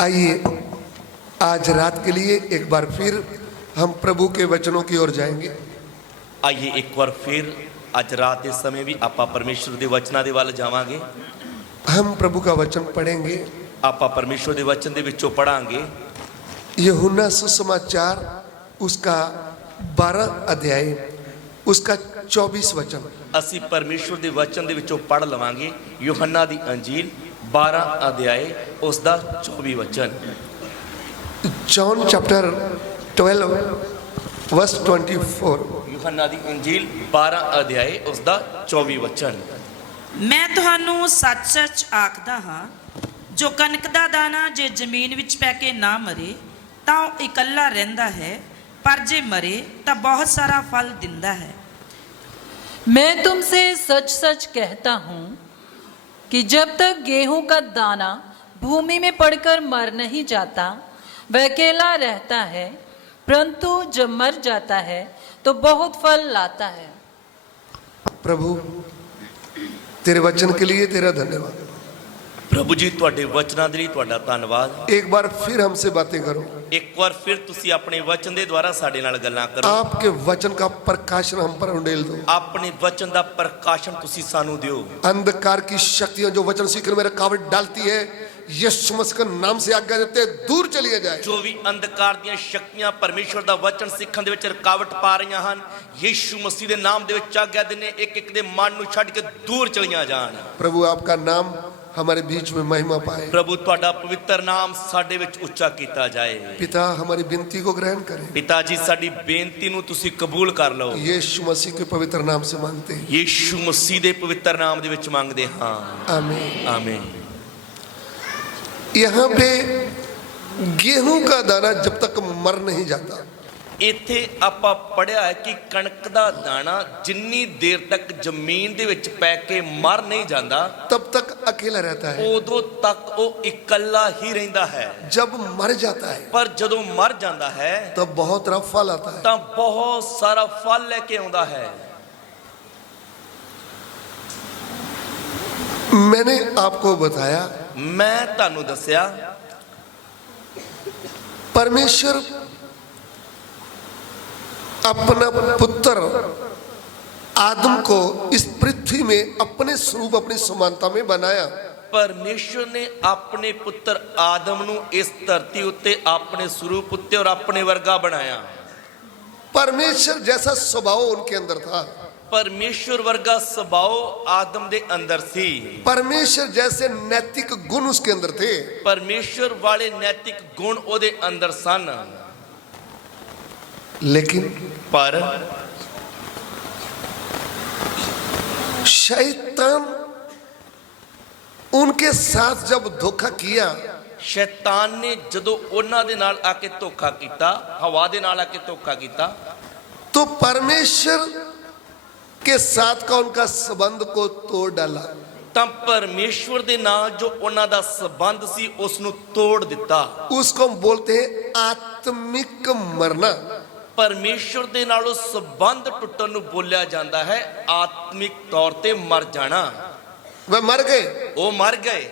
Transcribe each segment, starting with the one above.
आइए आज रात के लिए एक बार फिर हम प्रभु के वचनों की ओर जाएंगे। आइए एक बार फिर आज रात के समय भी आपा परमेश्वर के वचना के वाल जावांगे। हम प्रभु का वचन पढ़ेंगे। आपा परमेश्वर के वचन के विचों पढ़ांगे यूहन्ना सुसमाचार उसका 12 अध्याय उसका 24 वचन। असी परमेश्वर के वचन के विचों पढ़ लवांगे यूहन्ना दी अंजील 12 अध्याय उसका 24 वचन। John chapter 12 verse 24। यूहन्ना दी अंजील 12 अध्याय उसका 24 वचन। मैं तुहानू सच सच आखदा हाँ, जो कनक दा दाना जे जमीन विच पै के ना मरे तां ओह इकल्ला रहिंदा है, पर जे मरे तां बहुत सारा फल दिंदा है। मैं तुमसे सच सच कहता हूँ कि जब तक गेहूं का दाना भूमि में पड़कर मर नहीं जाता वह अकेला रहता है, परंतु जब मर जाता है तो बहुत फल लाता है। प्रभु तेरे वचन के लिए तेरा धन्यवाद। प्रभु जी तुहाडे वचनां दे लई तुहाडा धन्नवाद। एक बार फिर हमसे बातें करो। एक बार फिर तुसी अपने वचन दे द्वारा साडे नाल गल्लां करो। आपके वचन का प्रकाशन हम पर उंडेल दो। अपने वचन दा प्रकाशन तुसी सानू दियो। अंधकार की शक्तियां जो वचन सीखने में रुकावट डालती है, यीशु मसीह के नाम से आज्ञा देते दूर चलिए जाए। जो भी अंधकार ਦੀਆਂ ਸ਼ਕਤੀਆਂ परमेश्वर ਦਾ वचन ਸਿੱਖਣ ਦੇ ਵਿੱਚ ਰੁਕਾਵਟ ਪਾ ਰਹੀਆਂ ਹਨ, ਯੀਸ਼ੂ ਮਸੀਹ ਦੇ ਨਾਮ ਦੇ ਵਿੱਚ ਆਗਿਆ ਦਿੰਨੇ ਇੱਕ ਇੱਕ ਦੇ ਮਨ ਨੂੰ ਛੱਡ ਕੇ दूर ਚਲੀਆਂ ਜਾਣ। प्रभु आपका नाम हमारे बीच में महिमा पाए। प्रभु ਤੁਹਾਡਾ ਪਵਿੱਤਰ ਨਾਮ ਸਾਡੇ ਵਿੱਚ ਉੱਚਾ ਕੀਤਾ ਜਾਏ। पिता हमारी विनती को ग्रहण करें। पिता जी ਸਾਡੀ ਬੇਨਤੀ ਨੂੰ ਤੁਸੀਂ ਕਬੂਲ ਕਰ ਲਓ। यीशु मसीह के पवित्र नाम से मांगते हैं। ਯੀਸ਼ੂ ਮਸੀਹ ਦੇ ਪਵਿੱਤਰ ਨਾਮ ਦੇ ਵਿੱਚ ਮੰਗਦੇ ਹਾਂ। आमीन आमीन। यहाँ पे गेहूं का दाना जब तक मर नहीं जाता, ਇੱਥੇ ਆਪਾਂ ਪੜਿਆ ਹੈ ਕਿ ਕਣਕ ਦਾ ਦਾਣਾ ਜਿੰਨੀ ਦੇਰ ਤੱਕ ਜ਼ਮੀਨ ਦੇ ਵਿੱਚ ਪੈ ਕੇ ਮਰ ਨਹੀਂ ਜਾਂਦਾ तब तक अकेला रहता है। ਉਦੋਂ ਤੱਕ ਉਹ ਇਕੱਲਾ ਹੀ ਰਹਿੰਦਾ ਹੈ। जब मर जाता है ਪਰ ਜਦੋਂ ਮਰ ਜਾਂਦਾ ਹੈ तब बहुत तरह फल आता है। ਤਾਂ ਬਹੁਤ ਸਾਰਾ ਫਲ ਲੈ ਕੇ ਆਉਂਦਾ ਹੈ। मैंने आपको बताया ਮੈਂ ਤੁਹਾਨੂੰ ਦੱਸਿਆ परमेश्वर अपना पुत्र आदम को इस पृथ्वी में अपने स्वरूप अपनी समानता में बनाया। परमेश्वर ने अपने पुत्र आदम ਨੂੰ ਇਸ ਧਰਤੀ ਉੱਤੇ ਆਪਣੇ ਸਰੂਪ ਉੱਤੇ ਔਰ ਆਪਣੇ ਵਰਗਾ ਬਣਾਇਆ। परमेश्वर जैसा स्वभाव उनके अंदर था। परमेश्वर वर्गा स्वभाव आदम दे अंदर थी। परमेश्वर जैसे नैतिक गुण उसके अंदर थे। परमेश्वर वाले नैतिक गुण ओदे अंदर सन। लेकिन पर शैतान उनके साथ जब धोखा किया, शैतान ने जदों उन्हां दे नाल आके धोखा कीता, हवा दे नाल आके धोखा कीता, तो परमेश्वर के साथ का उनका संबंध को तोड़ डाला। तां परमेश्वर दे नाल जो उन्हां दा संबंध सी उस नु तोड़ दिता। उसको हम बोलते हैं आत्मिक मरना। परमेश्वर दे नालों संबंध टुटन नु बोलिया जाता है आत्मिक तौर ते मर जाना। वह मर गए, वो मर गए।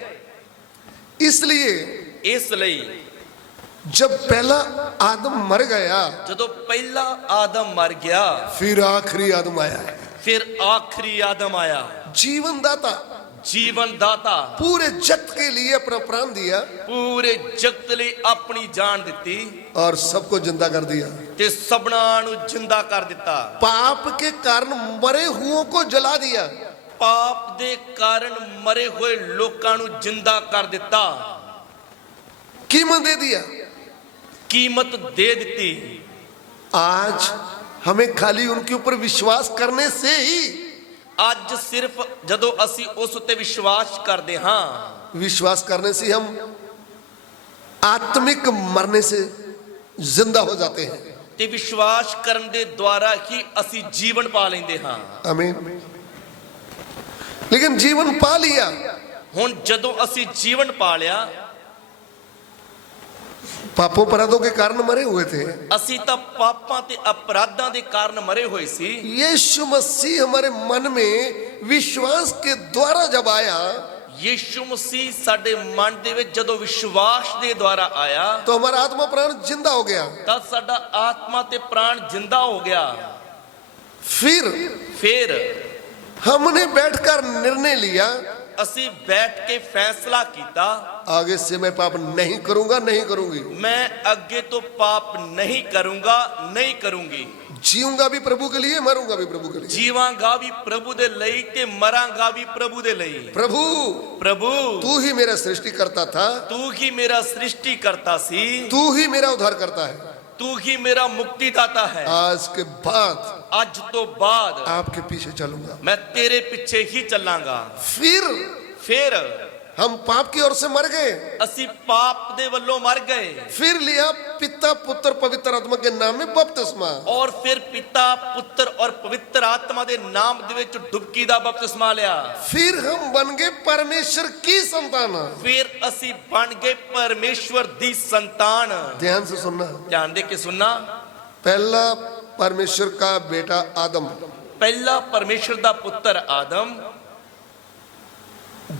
इसलिए जब पहला आदम मर गया, जदों पहला आदम मर गया, फिर आखिरी आदम आया है। फिर आखिरी आदम आया, जीवन दाता, जीवन दाता, पूरे जगत के लिए अपना प्राण दिया, पूरे जगत लिए अपनी जान दी और सबको जिंदा कर दिया। ते सबना नु जिंदा कर दिता। पाप के कारण मरे हुओं को जला दिया। पाप दे कारण मरे हुए लोकां नु जिंदा कर दिता। कीमत दे दिया, कीमत दे दी। आज हमें खाली उनके ऊपर विश्वास करने से ही, आज सिर्फ जदों असी उस उत्ते विश्वास करते हाँ, विश्वास करने से हम आत्मिक मरने से जिंदा हो जाते हैं। ते विश्वास करने दे द्वारा ही असी जीवन पा लेंदे हाँ। आमीन। लेकिन जीवन पा लिया, हुण जदों असी जीवन पा लिया, पापों अपराधों के कारण मरे हुए थे। असी तां पापां ते अपराधां दे कारण मरे हुए सी। यीशु मसीह हमारे मन में विश्वास के द्वारा जब आया, ਯੀਸ਼ੂ ਮਸੀਹ ਸਾਡੇ ਮਨ ਦੇ ਵਿੱਚ ਜਦੋਂ ਵਿਸ਼ਵਾਸ ਦੇ ਦੁਆਰਾ ਆਇਆ तो हमारा आत्मा प्राण जिंदा हो गया। ਤਾਂ ਸਾਡਾ ਆਤਮਾ ਤੇ ਪ੍ਰਾਣ ਜਿੰਦਾ ਹੋ ਗਿਆ। फिर ਫਿਰ हमने बैठकर निर्णय लिया, ਅਸੀਂ ਬੈਠ ਕੇ ਫੈਸਲਾ ਕੀਤਾ आगे से मैं पाप नहीं करूंगा, नहीं करूंगी। ਮੈਂ ਅੱਗੇ ਤੋਂ ਪਾਪ ਨਹੀਂ ਕਰੂੰਗਾ, ਨਹੀਂ ਕਰੂੰਗੀ। जीऊंगा भी प्रभु के लिए, मरूंगा भी प्रभु के लिए। ਜੀਵਾਂਗਾ ਵੀ ਪ੍ਰਭੂ ਦੇ ਲਈ ਤੇ ਮਰਾਂਗਾ ਵੀ ਪ੍ਰਭੂ ਦੇ ਲਈ। प्रभु ਪ੍ਰਭੂ तू ही मेरा सृष्टि करता था, ਤੂੰ ਹੀ ਮੇਰਾ ਸ੍ਰਿਸ਼ਟੀ ਕਰਤਾ ਸੀ, तू ही मेरा उद्धार करता है। ਤੂੰ ਹੀ ਮੇਰਾ ਮੁਕਤੀਦਾਤਾ ਹੈ। आज के बाद ਅੱਜ ਤੋਂ ਬਾਅਦ आपके पीछे चलूंगा। ਮੈਂ ਤੇਰੇ ਪਿੱਛੇ ਹੀ ਚੱਲਾਂਗਾ। ਫਿਰ हम पाप की ओर से मर गए, ਅਸੀਂ ਪਾਪ ਦੇ ਵੱਲੋਂ ਮਰ ਗਏ फिर लिया पिता पुत्र पवित्र आत्मा के नाम में बपतिस्मा। ਔਰ ਫਿਰ ਪਿਤਾ ਪੁੱਤਰ ਔਰ ਪਵਿੱਤਰ ਆਤਮਾ ਦੇ ਨਾਮ ਦੇ ਵਿੱਚ ਡੁਬਕੀ ਦਾ ਬਪਤਿਸਮਾ ਲਿਆ। फिर हम बन गए परमेश्वर की संतान। ਫਿਰ ਅਸੀਂ ਬਣ ਗਏ ਪਰਮੇਸ਼ਵਰ ਦੀ ਸੰਤਾਨ। ध्यान से सुनना। ਧਿਆਨ ਦੇ ਕੇ ਸੁਣਨਾ। पहला परमेश्वर का बेटा आदम, ਪਹਿਲਾ ਪਰਮੇਸ਼ਵਰ ਦਾ ਪੁੱਤਰ ਆਦਮ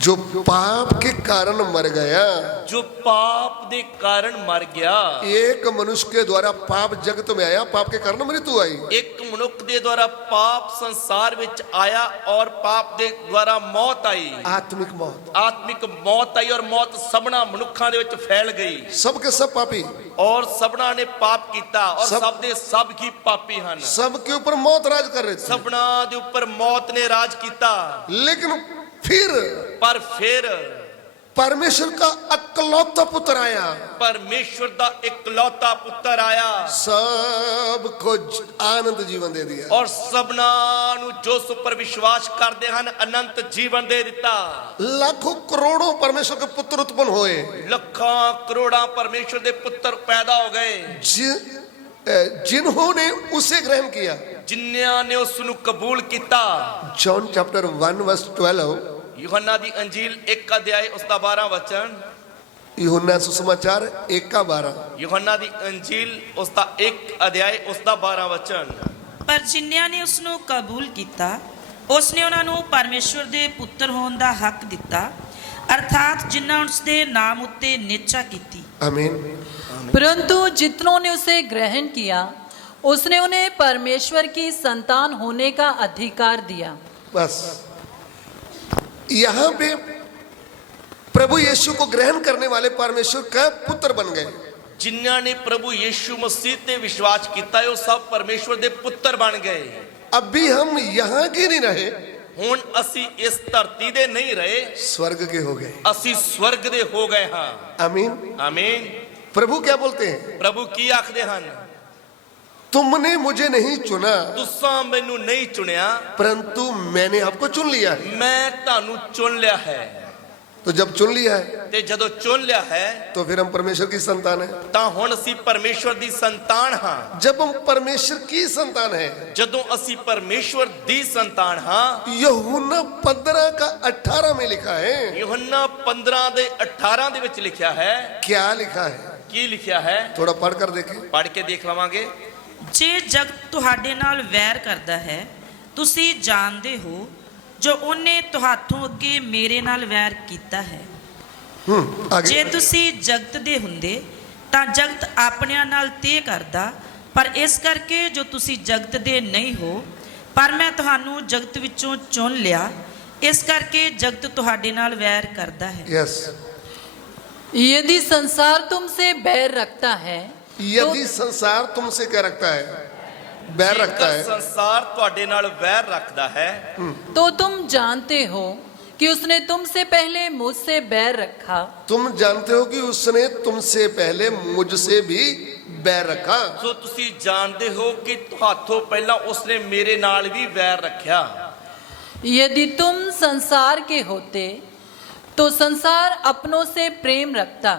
जो पाप के कारण मर गया। ਜੋ ਪਾਪ ਦੇ ਕਾਰਨ ਮਰ ਗਿਆ। एक मनुष्य के द्वारा पाप जगत में आया, पाप के कारण मृत्यु आई। ਇੱਕ ਮਨੁੱਖ ਦੇ ਦੁਆਰਾ ਪਾਪ ਸੰਸਾਰ ਵਿੱਚ ਆਇਆ ਔਰ ਪਾਪ ਦੇ ਦੁਆਰਾ ਮੌਤ ਆਈ। आत्मिक मौत। ਆਤਮਿਕ ਮੌਤ ਆਈ ਔਰ ਮੌਤ ਸਭਨਾ ਮਨੁੱਖਾਂ ਦੇ ਵਿੱਚ ਫੈਲ ਗਈ। सबके सब पापी, ਔਰ ਸਭਨਾ ਨੇ ਪਾਪ ਕੀਤਾ ਔਰ ਸਭ ਦੇ ਸਭ ਹੀ ਪਾਪੀ ਹਨ। सबके ऊपर मौत राज कर रही थी। ਸਭਨਾ ਦੇ ਉੱਪਰ ਮੌਤ ਨੇ ਰਾਜ ਕੀਤਾ। लेकिन फिर ਪਰ ਫਿਰ परमेश्वर का अकलौता पुत्र आया, ਪਰਮੇਸ਼ਵਰ ਦਾ ਇਕਲੌਤਾ ਪੁੱਤਰ ਆਇਆ सबको आनंद जीवन दे दिया। ਔਰ ਸਭਨਾ ਨੂੰ ਜੋ ਉਸ ਉੱਪਰ ਵਿਸ਼ਵਾਸ ਕਰਦੇ ਹਨ ਅਨੰਤ ਜੀਵਨ ਦੇ ਦਿੱਤਾ। लाखों करोड़ों परमेश्वर के पुत्र उत्पन्न हुए, ਲੱਖਾਂ ਕਰੋੜਾਂ ਪਰਮੇਸ਼ਵਰ ਦੇ ਪੁੱਤਰ ਪੈਦਾ ਹੋ ਗਏ जिन्होंने उसे ग्रहण किया। ਜਿਨ੍ਹਾਂ ਨੇ ਉਸ ਨੂੰ ਕਬੂਲ ਕੀਤਾ। जॉन चैप्टर 1 वर्स 12, ਯੂਹੰਨਾ ਦੀ ਅੰਜੀਲ 1 ਅਧਿਆਇ ਉਸ ਦਾ 12 ਵਚਨ। यूहन्ना सुसमाचार 1:12। ਯੂਹੰਨਾ ਦੀ ਅੰਜੀਲ ਉਸ ਦਾ 1 ਅਧਿਆਇ ਉਸ ਦਾ 12 ਵਚਨ। ਪਰ ਜਿਨ੍ਹਾਂ ਨੇ ਉਸ ਨੂੰ ਕਬੂਲ ਕੀਤਾ ਉਸ ਨੇ ਉਹਨਾਂ ਨੂੰ ਪਰਮੇਸ਼ਵਰ ਦੇ ਪੁੱਤਰ ਹੋਣ ਦਾ ਹੱਕ ਦਿੱਤਾ, ਅਰਥਾਤ ਜਿਨ੍ਹਾਂ ਉਸ ਦੇ ਨਾਮ ਉੱਤੇ ਨਿਸ਼ਚਾ ਕੀਤੀ। आमीन। परंतु जितनों ने उसे ग्रहण किया उसने उन्हें परमेश्वर की संतान होने का अधिकार दिया। बस यहां पे प्रभु यीशु को ग्रहण करने वाले परमेश्वर का पुत्र बन गए। ਜਿਨ੍ਹਾਂ ਨੇ ਪ੍ਰਭੂ ਯੀਸ਼ੂ ਮਸੀਹ ਤੇ ਵਿਸ਼ਵਾਸ ਕੀਤਾ ਉਹ ਸਭ ਪਰਮੇਸ਼ਵਰ ਦੇ ਪੁੱਤਰ ਬਣ ਗਏ। अभी हम यहाँ के नहीं रहे, ਹੁਣ ਅਸੀਂ ਇਸ ਧਰਤੀ ਦੇ ਨਹੀਂ ਰਹੇ, स्वर्ग के हो गए। ਅਸੀਂ ਸਵਰਗ ਦੇ ਹੋ ਗਏ ਹਾਂ। आमीन। ਆਮੀਨ। प्रभु क्या बोलते हैं? ਪ੍ਰਭੂ ਕੀ ਆਖਦੇ ਹਨ? तुमने मुझे नहीं चुना, ਤੁਸੀਂ ਮੈਨੂੰ ਨਹੀਂ ਚੁਣਿਆ, परंतु मैंने आपको चुन लिया है। ਮੈਂ ਤੁਹਾਨੂੰ ਚੁਣ ਲਿਆ ਹੈ। तो जब चुन लिया है ਤੇ ਜਦੋਂ ਚੁਣ ਲਿਆ ਹੈ तो फिर हम परमेश्वर की संतान है। ਤਾਂ ਹੁਣ ਅਸੀਂ ਪਰਮੇਸ਼ਵਰ ਦੀ ਸੰਤਾਨ ਹਾਂ। जब हम परमेश्वर की संतान है, ਜਦੋਂ ਅਸੀਂ ਪਰਮੇਸ਼ਵਰ ਦੀ ਸੰਤਾਨ ਹਾਂ। यूहन्ना 15 का 18 में लिखा है। ਯੂਹੰਨਾ 15 ਦੇ 18 ਦੇ ਵਿੱਚ ਲਿਖਿਆ ਹੈ। क्या लिखा है? ਕੀ ਲਿਖਿਆ ਹੈ? थोड़ा पढ़ कर देखें। ਪੜ੍ਹ ਕੇ ਦੇਖ ਲਵਾਂਗੇ। ਜੇ ਜਗਤ ਤੁਹਾਡੇ ਨਾਲ ਵੈਰ ਕਰਦਾ ਹੈ, ਤੁਸੀਂ ਜਾਣਦੇ ਹੋ ਜੋ ਉਹਨੇ ਤੁਹਾਥੋਂ ਅੱਗੇ ਮੇਰੇ ਨਾਲ ਵੈਰ ਕੀਤਾ ਹੈ। आगे। ਜੇ ਤੁਸੀਂ ਜਗਤ ਦੇ ਹੁੰਦੇ ਤਾਂ ਜਗਤ ਆਪਣਿਆਂ ਨਾਲ ਤੇ ਕਰਦਾ, ਪਰ ਇਸ ਕਰਕੇ ਜੋ ਤੁਸੀਂ ਜਗਤ ਦੇ ਨਹੀਂ ਹੋ, ਪਰ ਮੈਂ ਤੁਹਾਨੂੰ ਜਗਤ ਵਿੱਚੋਂ ਚੁਣ ਲਿਆ, ਇਸ ਕਰਕੇ ਜਗਤ ਤੁਹਾਡੇ ਨਾਲ ਵੈਰ ਕਰਦਾ ਹੈ। यस। यदि संसार तुमसे बैर रखता है यदि संसार तुमसे क्या रखता है? बैर रखता ਜੇਕਰ है। ਸੰਸਾਰ ਤੁਹਾਡੇ ਨਾਲ ਵੈਰ ਰੱਖਦਾ ਹੈ तो तुम जानते हो कि उसने तुमसे पहले मुझसे बैर रखा। तुम जानते हो कि उसने तुमसे पहले मुझसे भी बैर रखा। ਸੋ ਤੁਸੀਂ ਜਾਣਦੇ ਹੋ ਕਿ ਤੁਹਾਥੋਂ ਪਹਿਲਾਂ ਉਸਨੇ ਮੇਰੇ ਨਾਲ ਵੀ ਵੈਰ ਰੱਖਿਆ। यदि तुम संसार के होते तो संसार अपनों से प्रेम रखता।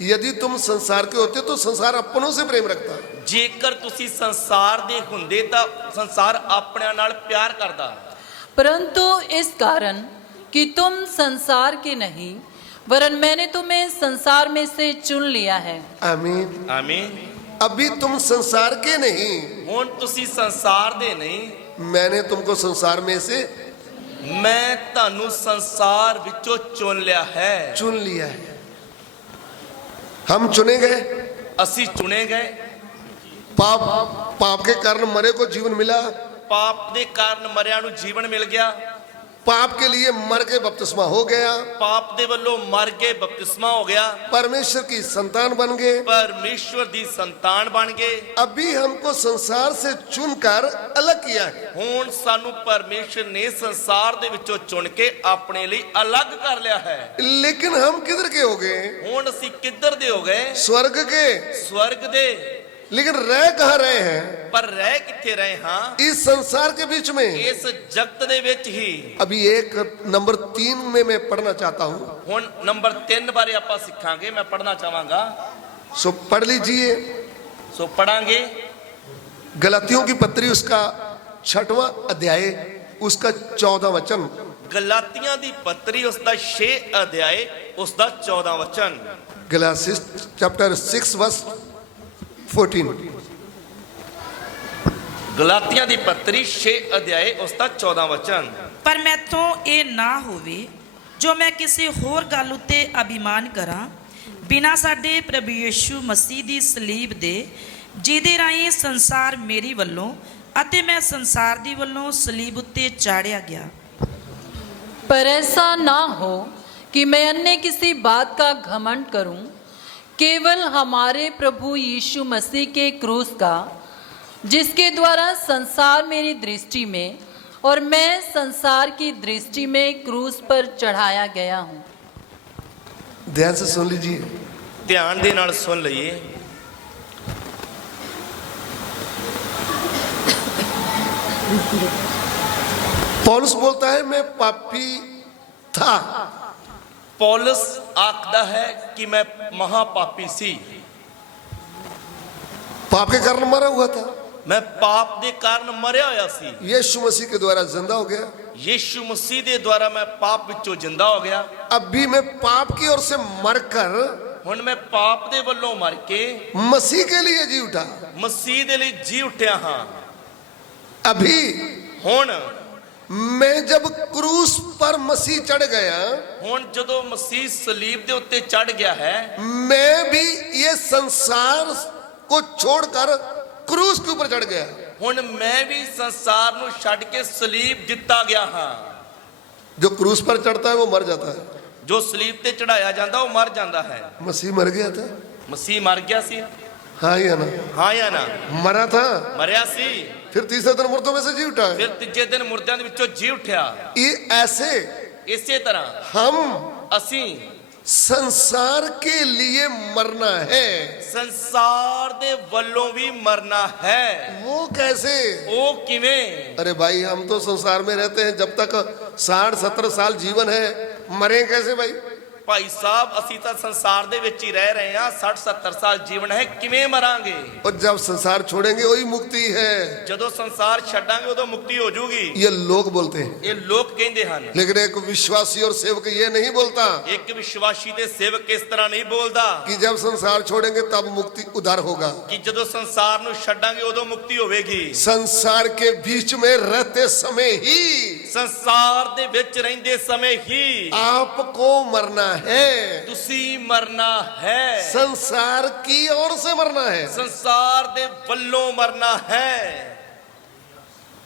यदि तुम संसार के होते तो संसार अपनों से प्रेम रखता। ਜੇਕਰ ਤੁਸੀਂ ਸੰਸਾਰ ਦੇ ਹੁੰਦੇ ਤਾਂ ਸੰਸਾਰ ਆਪਣਿਆਂ ਨਾਲ ਪਿਆਰ ਕਰਦਾ। परंतु इस कारण कि तुम संसार के नहीं वरन मैंने तुम्हें संसार में से चुन लिया है। आमीन। ਆਮੀਨ। अभी तुम संसार के नहीं, ਹੁਣ ਤੁਸੀਂ ਸੰਸਾਰ ਦੇ ਨਹੀਂ, मैंने तुमको संसार में से ਮੈਂ ਤੁਹਾਨੂੰ ਸੰਸਾਰ ਵਿੱਚੋਂ ਚੁਣ ਲਿਆ ਹੈ। चुन लिया है, हम चुने गए। ਅਸੀਂ ਚੁਣੇ ਗਏ। पाप पाप के कारण मरे को जीवन मिला, ਪਾਪ ਦੇ ਕਾਰਨ ਮਰਿਆਂ ਨੂੰ ਜੀਵਨ ਮਿਲ ਗਿਆ। पाप के लिए मर के बपतिस्मा हो गया, ਪਾਪ ਦੇ ਵੱਲੋਂ ਮਰ ਕੇ ਬਪਤਿਸਮਾ ਹੋ ਗਿਆ। परमेश्वर की संतान बन गए। ਪਰਮੇਸ਼ਵਰ ਦੀ ਸੰਤਾਨ ਬਣ ਗਏ। अभी हमको संसार से चुनकर अलग किया है। ਹੁਣ ਸਾਨੂੰ ਪਰਮੇਸ਼ਰ ਨੇ ਸੰਸਾਰ ਦੇ ਵਿੱਚੋਂ ਚੁਣ ਕੇ ਆਪਣੇ ਲਈ ਅਲੱਗ ਕਰ ਲਿਆ ਹੈ। लेकिन हम किधर के हो गए? ਹੁਣ ਅਸੀਂ ਕਿੱਧਰ ਦੇ ਹੋ ਗਏ? स्वर्ग के। ਸਵਰਗ ਦੇ। लेकिन रह कहाँ रहे हैं? ਪਰ ਰਹਿ ਕਿੱਥੇ ਰਹੇ ਹਾਂ? इस संसार के बीच में। ਇਸ ਜਗਤ ਦੇ ਵਿੱਚ ਹੀ। अभी एक नंबर 3 में मैं पढ़ना चाहता हूँ, ਹੁਣ ਨੰਬਰ 3 ਬਾਰੇ ਆਪਾਂ ਸਿੱਖਾਂਗੇ। ਮੈਂ ਪੜ੍ਹਨਾ ਚਾਹਾਂਗਾ, सो पढ़ लीजिए। ਸੋ ਪੜਾਂਗੇ। गलातियों की पत्री उसका 6वां अध्याय उसका 14वां वचन। ਗਲਾਤੀਆਂ ਦੀ ਪੱਤਰੀ ਉਸ ਦਾ 6 ਅਧਿਆਏ ਉਸ ਦਾ 14 ਵਚਨ। गलातियस चैप्टर 6 वर्स 14। ਗਲਾਤੀਆਂ ਦੀ ਪੱਤਰੀ 6 ਅਧਿਆਏ ਉਸ ਦਾ 14 ਵਚਨ। ਪਰ ਮੈਥੋਂ ਇਹ ਨਾ ਹੋਵੇ ਜੋ ਮੈਂ ਕਿਸੇ ਹੋਰ ਗੱਲ ਉੱਤੇ ਅਭਿਮਾਨ ਕਰਾਂ, ਬਿਨਾਂ ਸਾਡੇ ਪ੍ਰਭੂ ਯੀਸ਼ੂ ਮਸੀਹ ਦੀ ਸਲੀਬ ਦੇ, ਜਿਹਦੇ ਰਾਹੀਂ ਸੰਸਾਰ ਮੇਰੀ ਵੱਲੋਂ ਅਤੇ ਮੈਂ ਸੰਸਾਰ ਦੀ ਵੱਲੋਂ ਸਲੀਬ ਉੱਤੇ ਚਾੜਿਆ ਗਿਆ। पर ऐसा ना हो कि मैं अन्य किसी बात का घमंड करूं, केवल हमारे प्रभु यीशु मसीह के क्रूस का, जिसके द्वारा संसार मेरी दृष्टि में और मैं संसार की दृष्टि में क्रूस पर चढ़ाया गया हूं। ध्यान से सुन लीजिए। ਧਿਆਨ ਦੇ ਨਾਲ ਸੁਣ ਲਈਏ। पौलुस बोलता है मैं पापी था। ਪੌਲਸ ਆਖਦਾ ਹੈ ਕਿ ਮੈਂ ਮਹਾਪਾਪੀ ਸੀ। पाप के कारण मरा हुआ था, ਮੈਂ ਪਾਪ ਦੇ ਕਾਰਨ ਮਰਿਆ ਹੋਇਆ ਸੀ। यीशु मसीह के द्वारा जिंदा हो गया। ਯੀਸ਼ੂ ਮਸੀਹ ਦੇ ਦੁਆਰਾ ਮੈਂ ਪਾਪ ਵਿੱਚੋਂ ਜਿੰਦਾ ਹੋ ਗਿਆ। अभी मैं पाप की ओर से मरकर ਹੁਣ ਮੈਂ ਪਾਪ ਦੇ ਵੱਲੋਂ ਮਰ ਕੇ मसीह के लिए जी उठा। ਮਸੀਹ ਦੇ ਲਈ ਜੀ ਉੱਠਿਆ ਹਾਂ। अभी ਹੁਣ मैं जब क्रूस पर मसीह चढ़ गया, ਹੁਣ ਜਦੋਂ ਮਸੀਹ ਸਲੀਬ ਦੇ ਉੱਤੇ ਚੜ ਗਿਆ ਹੈ, मैं भी ये संसार को छोड़कर क्रूस के ऊपर चढ़ गया। ਹੁਣ ਮੈਂ ਵੀ ਸੰਸਾਰ ਨੂੰ ਛੱਡ ਕੇ ਸਲੀਬ ਦਿੱਤਾ ਗਿਆ ਹਾਂ। जो क्रूस पर चढ़ता है वो मर जाता है। ਜੋ ਸਲੀਬ ਤੇ ਚੜਾਇਆ ਜਾਂਦਾ ਉਹ ਮਰ ਜਾਂਦਾ ਹੈ। मसीह मर गया था, ਮਸੀਹ ਮਰ ਗਿਆ ਸੀ। हाँ या ना? ਹਾਂ ਜਾਂ ਨਾ? मरा था, ਮਰਿਆ ਸੀ। फिर तीसरे दिन मुर्दों में से जी उठा है। ਫਿਰ ਤੀਜੇ ਦਿਨ ਮੁਰਦਿਆਂ ਦੇ ਵਿੱਚੋਂ ਜੀ ਉੱਠਿਆ। ये ऐसे ਇਸੇ ਤਰ੍ਹਾਂ हम ਅਸੀਂ संसार के लिए मरना है। ਸੰਸਾਰ ਦੇ ਵੱਲੋਂ ਵੀ ਮਰਨਾ ਹੈ। वो कैसे? ਉਹ ਕਿਵੇਂ? अरे भाई हम तो संसार में रहते हैं, जब तक 60-70 साल जीवन है, मरे कैसे भाई? ਭਾਈ ਸਾਹਿਬ ਅਸੀਂ ਤਾਂ ਸੰਸਾਰ ਦੇ ਵਿੱਚ ਹੀ ਰਹਿ ਰਹੇ ਹਾਂ। 60-70 ਸਾਲ ਜੀਵਨ ਹੈ, ਕਿਵੇਂ ਮਰਾਂਗੇ? और जब संसार छोड़ेंगे वही मुक्ति है। ਜਦੋਂ ਸੰਸਾਰ ਛੱਡਾਂਗੇ ਉਦੋਂ ਮੁਕਤੀ ਹੋ ਜਾਊਗੀ। ये लोग बोलते हैं, ਇਹ ਲੋਕ ਕਹਿੰਦੇ ਹਨ। लेकिन एक विश्वासी और सेवक ये नहीं बोलता ਇੱਕ ਵਿਸ਼ਵਾਸੀ ਤੇ ਸੇਵਕ ਇਸ ਤਰ੍ਹਾਂ ਨਹੀਂ ਬੋਲਦਾ कि जब संसार छोड़ेंगे तब मुक्ति उधार होगा। ਕਿ ਜਦੋਂ ਸੰਸਾਰ ਨੂੰ ਛੱਡਾਂਗੇ ਉਦੋਂ ਮੁਕਤੀ ਹੋਵੇਗੀ। संसार के बीच में रहते समय ही ਸੰਸਾਰ ਦੇ ਵਿੱਚ ਰਹਿੰਦੇ ਸਮੇਂ ਹੀ आपको मरना है। ਤੁਸੀਂ ਮਰਨਾ ਹੈ। संसार की ओर से मरना है। ਸੰਸਾਰ ਦੇ ਵੱਲੋਂ ਮਰਨਾ ਹੈ।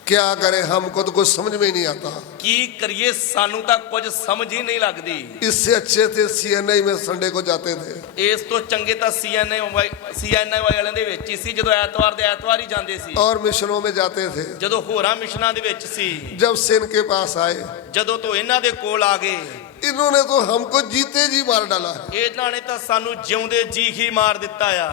क्या करें, हमको तो कुछ समझ में ही नहीं आता। ਕੀ ਕਰੀਏ, ਸਾਨੂੰ ਤਾਂ ਕੁਝ ਸਮਝ ਹੀ ਨਹੀਂ ਲੱਗਦੀ। इससे अच्छे थे CNI में संडे को जाते थे। ਇਸ ਤੋਂ ਚੰਗੇ ਤਾਂ ਸੀਐਨਏ ਵਾਲਿਆਂ ਦੇ ਵਿੱਚ ਹੀ ਸੀ, ਜਦੋਂ ਐਤਵਾਰ ਦੇ ਐਤਵਾਰ ਹੀ ਜਾਂਦੇ ਸੀ। और मिशनों में जाते थे। ਜਦੋਂ ਹੋਰਾਂ ਮਿਸ਼ਨਾਂ ਦੇ ਵਿੱਚ ਸੀ, जब सेन के पास आए, ਜਦੋਂ ਤੋਂ ਇਹਨਾਂ ਦੇ ਕੋਲ ਆ ਗਏ, इन्होंने तो हमको जीते जी मार डाला। ਇਹਨਾਂ ਨੇ ਤਾਂ ਸਾਨੂੰ ਜਿਉਂਦੇ ਜੀ ਹੀ ਮਾਰ ਦਿੱਤਾ ਆ।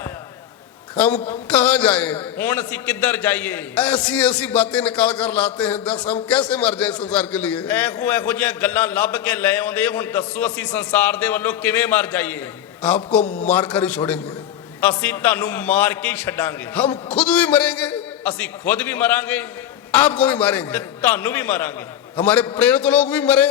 हम कहाँ जाएं? ਹੁਣ ਅਸੀਂ ਕਿੱਧਰ ਜਾਈਏ? ऐसी ऐसी बातें निकाल कर लाते हैं, दस हम कैसे मर जाएं संसार के लिए? ਇਹੋ ਜਿਹੀਆਂ ਗੱਲਾਂ ਲੱਭ ਕੇ ਲੈ ਆਉਂਦੇ। ਹੁਣ ਦੱਸੋ ਅਸੀਂ ਸੰਸਾਰ ਦੇ ਵੱਲੋਂ ਕਿਵੇਂ ਮਰ ਜਾਈਏ? आपको मार कर ही छोड़ेंगे। ਅਸੀਂ ਤੁਹਾਨੂੰ ਮਾਰ ਕੇ ਹੀ ਛੱਡਾਂਗੇ। हम खुद भी मरेंगे, ਅਸੀਂ ਖੁਦ ਵੀ ਮਰਾਂਗੇ आपको भी ਤੇ मारेंगे। ਤੁਹਾਨੂੰ ਵੀ ਮਾਰਾਂਗੇ। हमारे प्रेरित लोग भी मरे,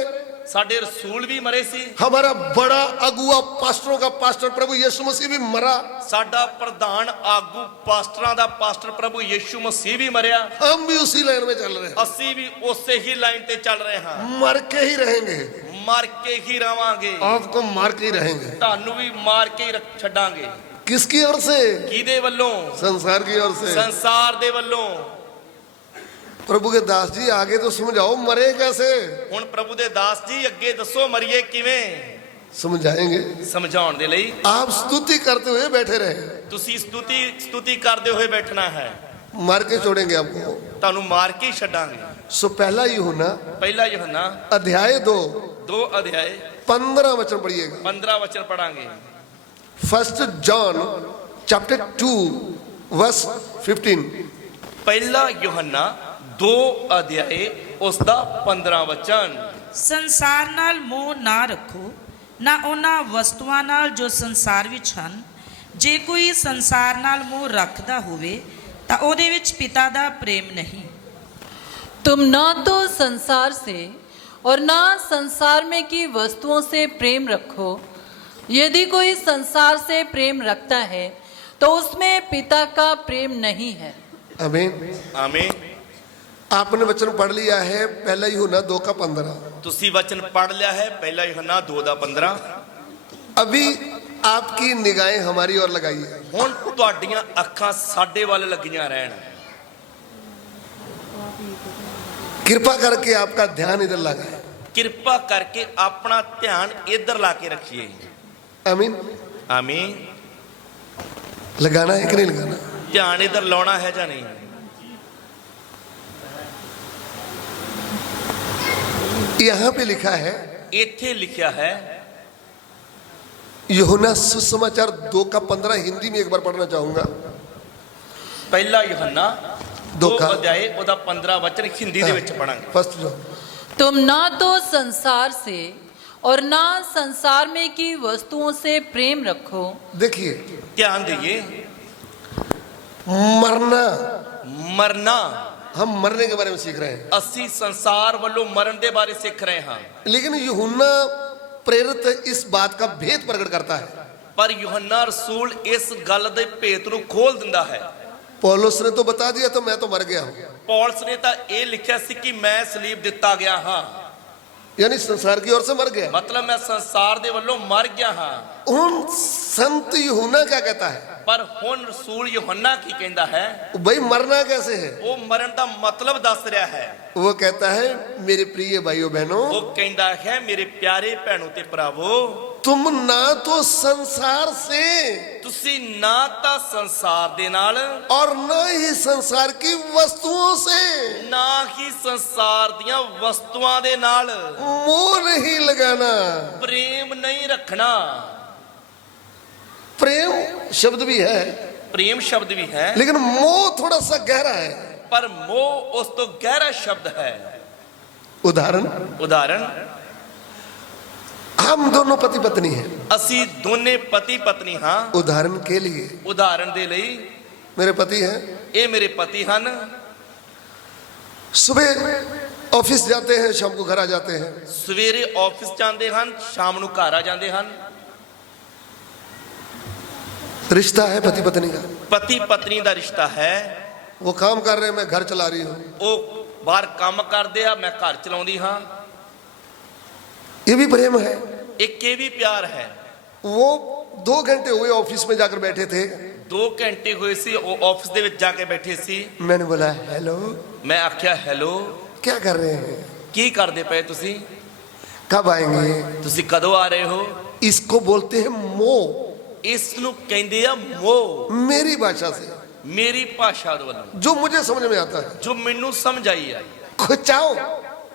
ਸਾਡੇ ਰਸੂਲ ਵੀ ਮਰੇ ਸੀ, हमारा बड़ा अगुआ पास्टरों का पास्टर प्रभु यीशु मसीह भी मरा। ਸਾਡਾ ਪ੍ਰਧਾਨ ਆਗੂ ਪਾਸਟਰਾਂ ਦਾ ਪਾਸਟਰ ਪ੍ਰਭੂ ਯੀਸ਼ੂ ਮਸੀਹ ਵੀ ਮਰਿਆ। हम भी उसी लाइन में चल रहे हैं, ਅਸੀਂ ਵੀ ਉਸੇ ਹੀ ਲਾਈਨ ਤੇ ਚੱਲ ਰਹੇ ਹਾਂ। मर के ही रहेंगे, ਮਰ ਕੇ ਹੀ ਰਵਾਂਗੇ, आपको मार के ही रहेंगे। ਤੁਹਾਨੂੰ ਵੀ ਮਾਰ ਕੇ ਹੀ ਛੱਡਾਂਗੇ। किसकी ओर से? ਕਿਹਦੇ ਵੱਲੋਂ? संसार की ओर से। ਸੰਸਾਰ ਦੇ ਵੱਲੋਂ। प्रभु के दास जी आगे तो समझाओ, मरे कैसे? ਹੁਣ ਪ੍ਰਭੂ ਦੇ ਦਾਸ ਜੀ ਅੱਗੇ ਦੱਸੋ ਮਰੀਏ ਕਿਵੇਂ? समझाएंगे। ਸਮਝਾਉਣ ਦੇ ਲਈ आप स्तुति करते हुए बैठे रहे, ਤੁਸੀਂ ਸਤੁਤੀ ਕਰਦੇ ਹੋਏ ਬੈਠਣਾ ਹੈ। मार के छोड़ेंगे आपको। ਤੁਹਾਨੂੰ ਮਾਰ ਕੇ ਹੀ ਛੱਡਾਂਗੇ। सो पहला यूहन्ना ਪਹਿਲਾ ਯੋਹੰਨਾ अध्याय 2 2 अध्याय 15 वचन पढ़िएगा। 15 वचन पढ़ांगे। First John chapter 2 verse 15। ਪਹਿਲਾ ਯੋਹੰਨਾ 2 ਅਧਿਆਏ ਉਸ ਦਾ 15 ਵਚਨ। ਸੰਸਾਰ ਨਾਲ ਮੋਹ ਨਾ ਰੱਖੋ, ਨਾ ਉਹਨਾਂ ਵਸਤੂਆਂ ਨਾਲ ਜੋ ਸੰਸਾਰ ਵਿੱਚ ਹਨ। ਜੇ ਕੋਈ ਸੰਸਾਰ ਨਾਲ ਮੋਹ ਰੱਖਦਾ ਹੋਵੇ ਤਾਂ ਉਹਦੇ ਵਿੱਚ ਪਿਤਾ ਦਾ ਪ੍ਰੇਮ ਨਹੀਂ। तुम ना तो संसार से और ना संसार में की वस्तुओं से प्रेम रखो। यदि कोई संसार से प्रेम रखता है तो उसमें पिता का प्रेम नहीं है। आमीन। आमीन। आपने वचन पढ़ लिया है पहला यूहन्ना 2 का 15। ਤੁਸੀਂ ਵਚਨ ਪढ़ ਲਿਆ ਹੈ ਪਹਿਲਾ ਯੋਹੰਨਾ 2 ਦਾ 15। अभी आपकी निगाहें हमारी ओर लगाइए। ਹੁਣ ਤੁਹਾਡੀਆਂ ਅੱਖਾਂ ਸਾਡੇ ਵੱਲ ਲੱਗੀਆਂ ਰਹਿਣ। कृपा करके आपका ध्यान इधर लगाए। ਕਿਰਪਾ ਕਰਕੇ ਆਪਣਾ ਧਿਆਨ ਇੱਧਰ ਲਾ ਕੇ ਰੱਖੀਏ। आमीन। ਆਮੀਨ। लगाना है कि नहीं लगाना? ਧਿਆਨ ਇੱਧਰ ਲਾਉਣਾ ਹੈ ਜਾਂ ਨਹੀਂ? यहाँ पे लिखा है, ਇੱਥੇ ਲਿਖਿਆ ਹੈ यूहन्ना सुसमाचार 2 का 15 हिंदी में एक बार पढ़ना चाहूंगा। ਪਹਿਲਾ ਯੋਹੰਨਾ 2 का ਅਧਿਆਏ ਉਹਦਾ 15 ਵਚਨ ਹਿੰਦੀ ਦੇ ਵਿੱਚ ਪੜਾਂਗੇ। First John. तुम ना तो संसार से और ना संसार में की वस्तुओं से प्रेम रखो। देखिए, ਧਿਆਨ दीजिए। मरना, ਮਰਨਾ हम मरने के बारे में सीख रहे हैं, ਅਸੀਂ ਸੰਸਾਰ ਵੱਲੋਂ ਮਰਨ ਦੇ ਬਾਰੇ ਸਿੱਖ ਰਹੇ ਹਾਂ। लेकिन यूहन्ना प्रेरित इस बात का भेद प्रकट करता है। ਪਰ ਯੋਹੰਨਾ ਰਸੂਲ ਇਸ ਗੱਲ ਦੇ ਭੇਤ ਨੂੰ ਖੋਲ ਦਿੰਦਾ ਹੈ। पौलुस ने तो बता दिया तो मैं तो मर गया हूं, ਪੌਲਸ ਨੇ ਤਾਂ ਇਹ ਲਿਖਿਆ ਸੀ ਕਿ ਮੈਂ ਸਲੀਬ ਦਿੱਤਾ ਗਿਆ ਹਾਂ, यानी संसार की ओर से मर गया। ਮਤਲਬ ਮੈਂ ਸੰਸਾਰ ਦੇ ਵੱਲੋਂ ਮਰ ਗਿਆ ਹਾਂ। उन संत यूहन्ना क्या कहता है? ਪਰ ਹੁਣ ਰਸੂਲ ਯੋਹੰਨਾ ਕੀ ਕਹਿੰਦਾ ਹੈ? भाई मरना कैसे है? ਉਹ ਮਰਨ ਦਾ ਮਤਲਬ ਦੱਸ ਰਿਹਾ ਹੈ। वो कहता है, मेरे प्रिय भाइयों बहनों, ਉਹ ਕਹਿੰਦਾ ਹੈ ਮੇਰੇ ਪਿਆਰੇ ਭੈਣੋ ਤੇ ਭਰਾਵੋ, तुम ना तो संसार से ਤੁਸੀਂ ਨਾ ਤਾਂ ਸੰਸਾਰ ਦੇ ਨਾਲ और न ही संसार की वस्तुओं से ਨਾ ਹੀ ਸੰਸਾਰ ਦੀਆਂ ਵਸਤੂਆਂ ਦੇ ਨਾਲ मोह नहीं लगाना। ਪ੍ਰੇਮ ਨਹੀਂ ਰੱਖਣਾ। प्रेम शब्द भी है, ਪ੍ਰੇਮ ਸ਼ਬਦ ਵੀ ਹੈ, लेकिन मोह थोड़ा सा गहरा है। ਪਰ ਮੋਹ ਉਸ ਤੋਂ ਗਹਿਰਾ ਸ਼ਬਦ ਹੈ। उदाहरण, ਉਦਾਹਰਣ, हम दोनों पति पत्नी हैं। ਅਸੀਂ ਦੋਨੇ ਪਤੀ ਪਤਨੀ ਹਾਂ। उदाहरण के लिए ਉਦਾਹਰਣ ਦੇ ਲਈ मेरे पति हैं, ਇਹ ਮੇਰੇ ਪਤੀ ਹਨ। सुबह ऑफिस जाते हैं, शाम को घर आ जाते हैं। ਸਵੇਰੇ ਆਫਿਸ ਜਾਂਦੇ ਹਨ, ਸ਼ਾਮ ਨੂੰ ਘਰ ਆ ਜਾਂਦੇ ਹਨ। रिश्ता है पति पत्नी का। ਪਤੀ ਪਤਨੀ ਦਾ ਰਿਸ਼ਤਾ ਹੈ। वो काम कर रहे हैं, मैं घर चला रही हूँ। ਉਹ ਬਾਹਰ ਕੰਮ ਕਰਦੇ ਆ, ਮੈਂ ਘਰ ਚਲਾਉਂਦੀ ਹਾਂ। ये भी प्रेम है। ਇੱਕ ਇਹ ਵੀ ਪਿਆਰ ਹੈ। वो 2 घंटे हुए ऑफिस में जाकर बैठे थे, 2 ਘੰਟੇ ਹੋਏ ਸੀ ਉਹ ਆਫਿਸ ਦੇ ਵਿੱਚ ਜਾ ਕੇ ਬੈਠੇ ਸੀ। मैंने बोला हेलो, ਮੈਂ ਆਖਿਆ ਹੈਲੋ, क्या कर रहे हैं, ਕੀ ਕਰਦੇ ਪਏ ਤੁਸੀਂ? कब आएंगे? ਤੁਸੀਂ ਕਦੋਂ ਆ ਰਹੇ ਹੋ? इसको बोलते हैं मोह। ਇਸ ਨੂੰ ਕਹਿੰਦੇ ਆ ਮੋਹ। मेरी भाषा से, ਮੇਰੀ ਭਾਸ਼ਾ ਦੇ ਵੱਲੋਂ जो मुझे समझ में आता है, ਜੋ ਮੈਨੂੰ ਸਮਝ ਆਈ ਆ। खिंचाव।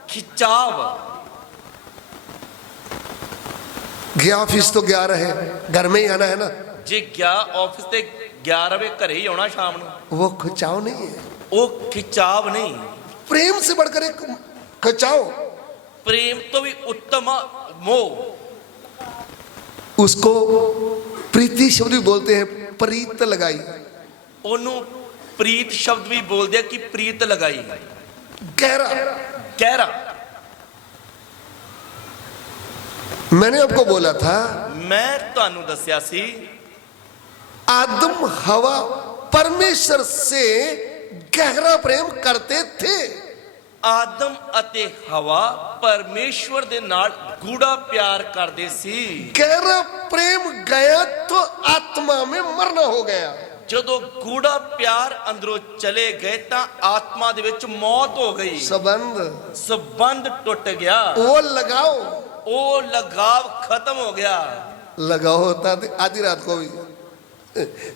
ਖਿਚਾਵ। गया ऑफिस तो गया रहे, घर में ही आना है ना। ਜੇ ਗਿਆ ਆਫਿਸ ਤੇ 11 ਵਜੇ ਘਰੇ ਹੀ ਆਉਣਾ ਸ਼ਾਮ ਨੂੰ। वो खिंचाव नहीं है, ਉਹ ਖਿਚਾਵ ਨਹੀਂ। प्रेम से बढ़कर एक खिंचाव। ਪ੍ਰੇਮ ਤੋਂ ਵੀ ਉੱਤਮ ਆ ਮੋਹ। उसको प्रीति शब्द भी बोलते हैं, प्रीत लगाई। ਉਹਨੂੰ ਪ੍ਰੀਤ ਸ਼ਬਦ ਵੀ ਬੋਲਦੇ ਆ ਕਿ ਪ੍ਰੀਤ ਲਗਾਈ। गहरा। ਗਹਿਰਾ। मैंने आपको बोला था ਮੈਂ ਤੁਹਾਨੂੰ ਦੱਸਿਆ ਸੀ आदम हवा परमेश्वर से गहरा प्रेम करते थे। ਆਦਮ ਅਤੇ ਹਵਾ ਪਰਮੇਸ਼ਵਰ ਦੇ ਨਾਲ ਗੂੜਾ ਪਿਆਰ ਕਰਦੇ ਸੀ। गहरा प्रेम गया तो आत्मा में मरना हो गया। ਜਦੋਂ ਗੂੜਾ ਪਿਆਰ ਅੰਦਰੋਂ ਚਲੇ ਗਏ ਤਾਂ ਆਤਮਾ ਦੇ ਵਿੱਚ ਮੌਤ ਹੋ ਗਈ। संबंध ਸੰਬੰਧ ਟੁੱਟ ਗਿਆ। वो लगाओ ਉਹ ਲਗਾਵ ਖਤਮ ਹੋ ਗਿਆ। लगाओ होता तो आधी रात को भी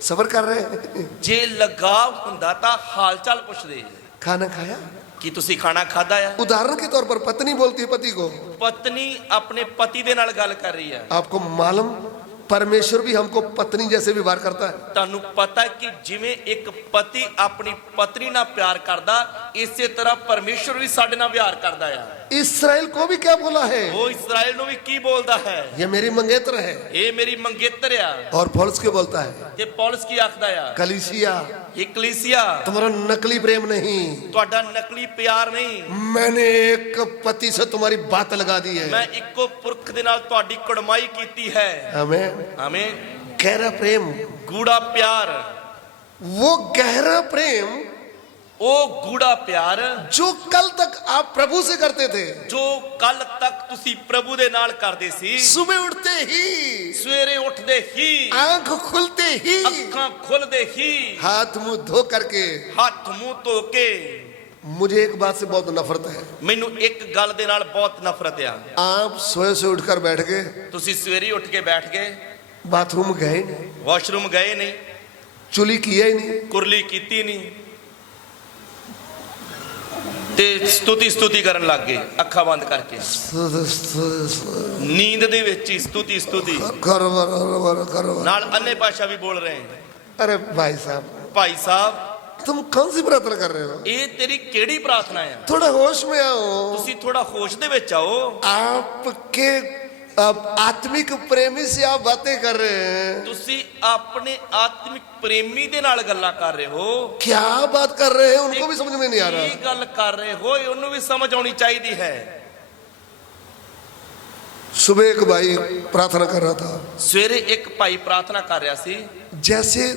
सबर कर रहे हैं। ਜੇ ਲਗਾਵ ਹੁੰਦਾ ਤਾਂ ਹਾਲ ਚਾਲ ਪੁੱਛਦੇ खाना खाया? ਕਿ ਤੁਸੀਂ ਖਾਣਾ ਖਾਦਾ ਆ। उदाहरण के तौर पर पत्नी बोलती है पति को, ਪਤਨੀ ਆਪਣੇ ਪਤੀ ਦੇ ਨਾਲ ਗੱਲ ਕਰ ਰਹੀ ਹੈ। आपको मालूम परमेश्वर भी हमको पत्नी जैसे व्यवहार करता है। ਤੁਹਾਨੂੰ ਪਤਾ ਕਿ ਜਿਵੇਂ ਇੱਕ ਪਤੀ ਆਪਣੀ ਪਤਨੀ ਨਾਲ ਪਿਆਰ ਕਰਦਾ ਇਸੇ ਤਰ੍ਹਾਂ ਪਰਮੇਸ਼ਵਰ ਵੀ ਸਾਡੇ ਨਾਲ ਵਿਹਾਰ ਕਰਦਾ ਆ। इसराइल को भी क्या बोला है? ਉਹ ਇਸਰਾਇਲ ਨੂੰ ਵੀ ਕੀ ਬੋਲਦਾ ਹੈ? ये मेरी मंगेतर है। ਇਹ ਮੇਰੀ ਮੰਗੇਤਰ ਆ। और पौलुस के बोलता है ਤੇ ਪੌਲਸ ਕੀ ਆਖਦਾ ਆ? कलीसिया ਇਕਲੀਸੀਆ तुम्हारा नकली प्रेम नहीं, ਤੁਹਾਡਾ ਨਕਲੀ ਪਿਆਰ ਨਹੀਂ। मैंने एक पति से तुम्हारी बात लगा दी है। ਮੈਂ ਇੱਕੋ ਪੁਰਖ ਦੇ ਨਾਲ ਤੁਹਾਡੀ ਕੁੜਮਾਈ ਕੀਤੀ ਹੈ। हमें ਆਮੀਨ। गहरा प्रेम, ਗੂੜਾ ਪਿਆਰ, वो गहरा प्रेम ਉਹ ਗੂੜਾ ਪਿਆਰ जो कल तक आप प्रभु से करते थे। ਜੋ ਕੱਲ ਤੱਕ ਤੁਸੀਂ ਪ੍ਰਭੂ ਦੇ ਨਾਲ ਕਰਦੇ ਸੀ। सुबह उठते ही, ਸਵੇਰੇ ਉੱਠਦੇ ਹੀ, आंख खुलते ही, ਅੱਖਾਂ ਖੁੱਲਦੇ ਹੀ, हाथ मुंह धो करके, ਹੱਥ ਮੂੰਹ ਧੋ ਕੇ। मुझे एक बात से बहुत नफरत है। ਮੈਨੂੰ ਇੱਕ ਗੱਲ ਦੇ ਨਾਲ ਬਹੁਤ ਨਫ਼ਰਤ ਆ। आप सोए से उठकर बैठ गए, ਤੁਸੀਂ ਸਵੇਰੇ ਉੱਠ ਕੇ ਬੈਠ ਗਏ, बाथरूम गए नहीं, ਵਾਸ਼ਰੂਮ ਗਏ ਨਹੀਂ, चुली किया ही नहीं, ਕੁਰਲੀ ਕੀਤੀ ਨਹੀਂ ਤੇ ਸਤੁਤੀ ਕਰਨ ਲੱਗ ਗਏ ਅੱਖਾਂ ਬੰਦ ਕਰਕੇ। ਨੀਂਦ ਦੇ ਵਿੱਚ ਹੀ ਸਤੁਤੀ ਨਾਲ ਅੰਨੇ ਭਾਸ਼ਾ ਵੀ ਬੋਲ ਰਹੇ ਹਨ। अरे भाई साहब, ਭਾਈ ਸਾਹਿਬ तुम कौन सी प्रार्थना कर रहे हो? ਇਹ ਤੇਰੀ ਕਿਹੜੀ ਪ੍ਰਾਰਥਨਾ ਆ? थोड़ा होश में आओ। ਤੁਸੀਂ ਥੋੜਾ ਹੋਸ਼ ਦੇ ਵਿੱਚ ਆਓ। आपके आत्मिक प्रेमी से आप बातें कर रहे हैं, ਤੁਸੀਂ ਆਪਣੇ ਆਤਮਿਕ ਪ੍ਰੇਮੀ ਦੇ ਨਾਲ ਗੱਲਾਂ ਕਰ ਰਹੇ ਹੋ। क्या बात कर रहे हैं उनको भी समझ में नहीं आ ਕੀ रहा। ਗੱਲ ਕਰ ਰਹੇ ਹੋ ਉਹਨੂੰ ਵੀ ਸਮਝ ਆਉਣੀ ਚਾਹੀਦੀ ਹੈ। सुबह एक भाई प्रार्थना कर रहा था, ਸਵੇਰੇ ਇੱਕ ਭਾਈ ਪ੍ਰਾਰਥਨਾ ਕਰ ਰਿਹਾ ਸੀ। जैसे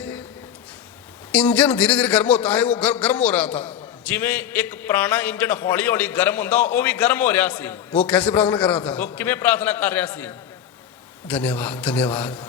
इंजन धीरे धीरे गर्म होता है, वो गर्म हो रहा था। ਜਿਵੇਂ ਇੱਕ ਪੁਰਾਣਾ ਇੰਜਨ ਹੌਲੀ ਹੌਲੀ ਗਰਮ ਹੁੰਦਾ ਉਹ ਵੀ ਗਰਮ ਹੋ ਰਿਹਾ ਸੀ। वो कैसे प्रार्थना कर रहा था? ਉਹ ਕਿਵੇਂ ਪ੍ਰਾਰਥਨਾ ਕਰ ਰਿਹਾ ਸੀ? धन्यवाद धन्यवाद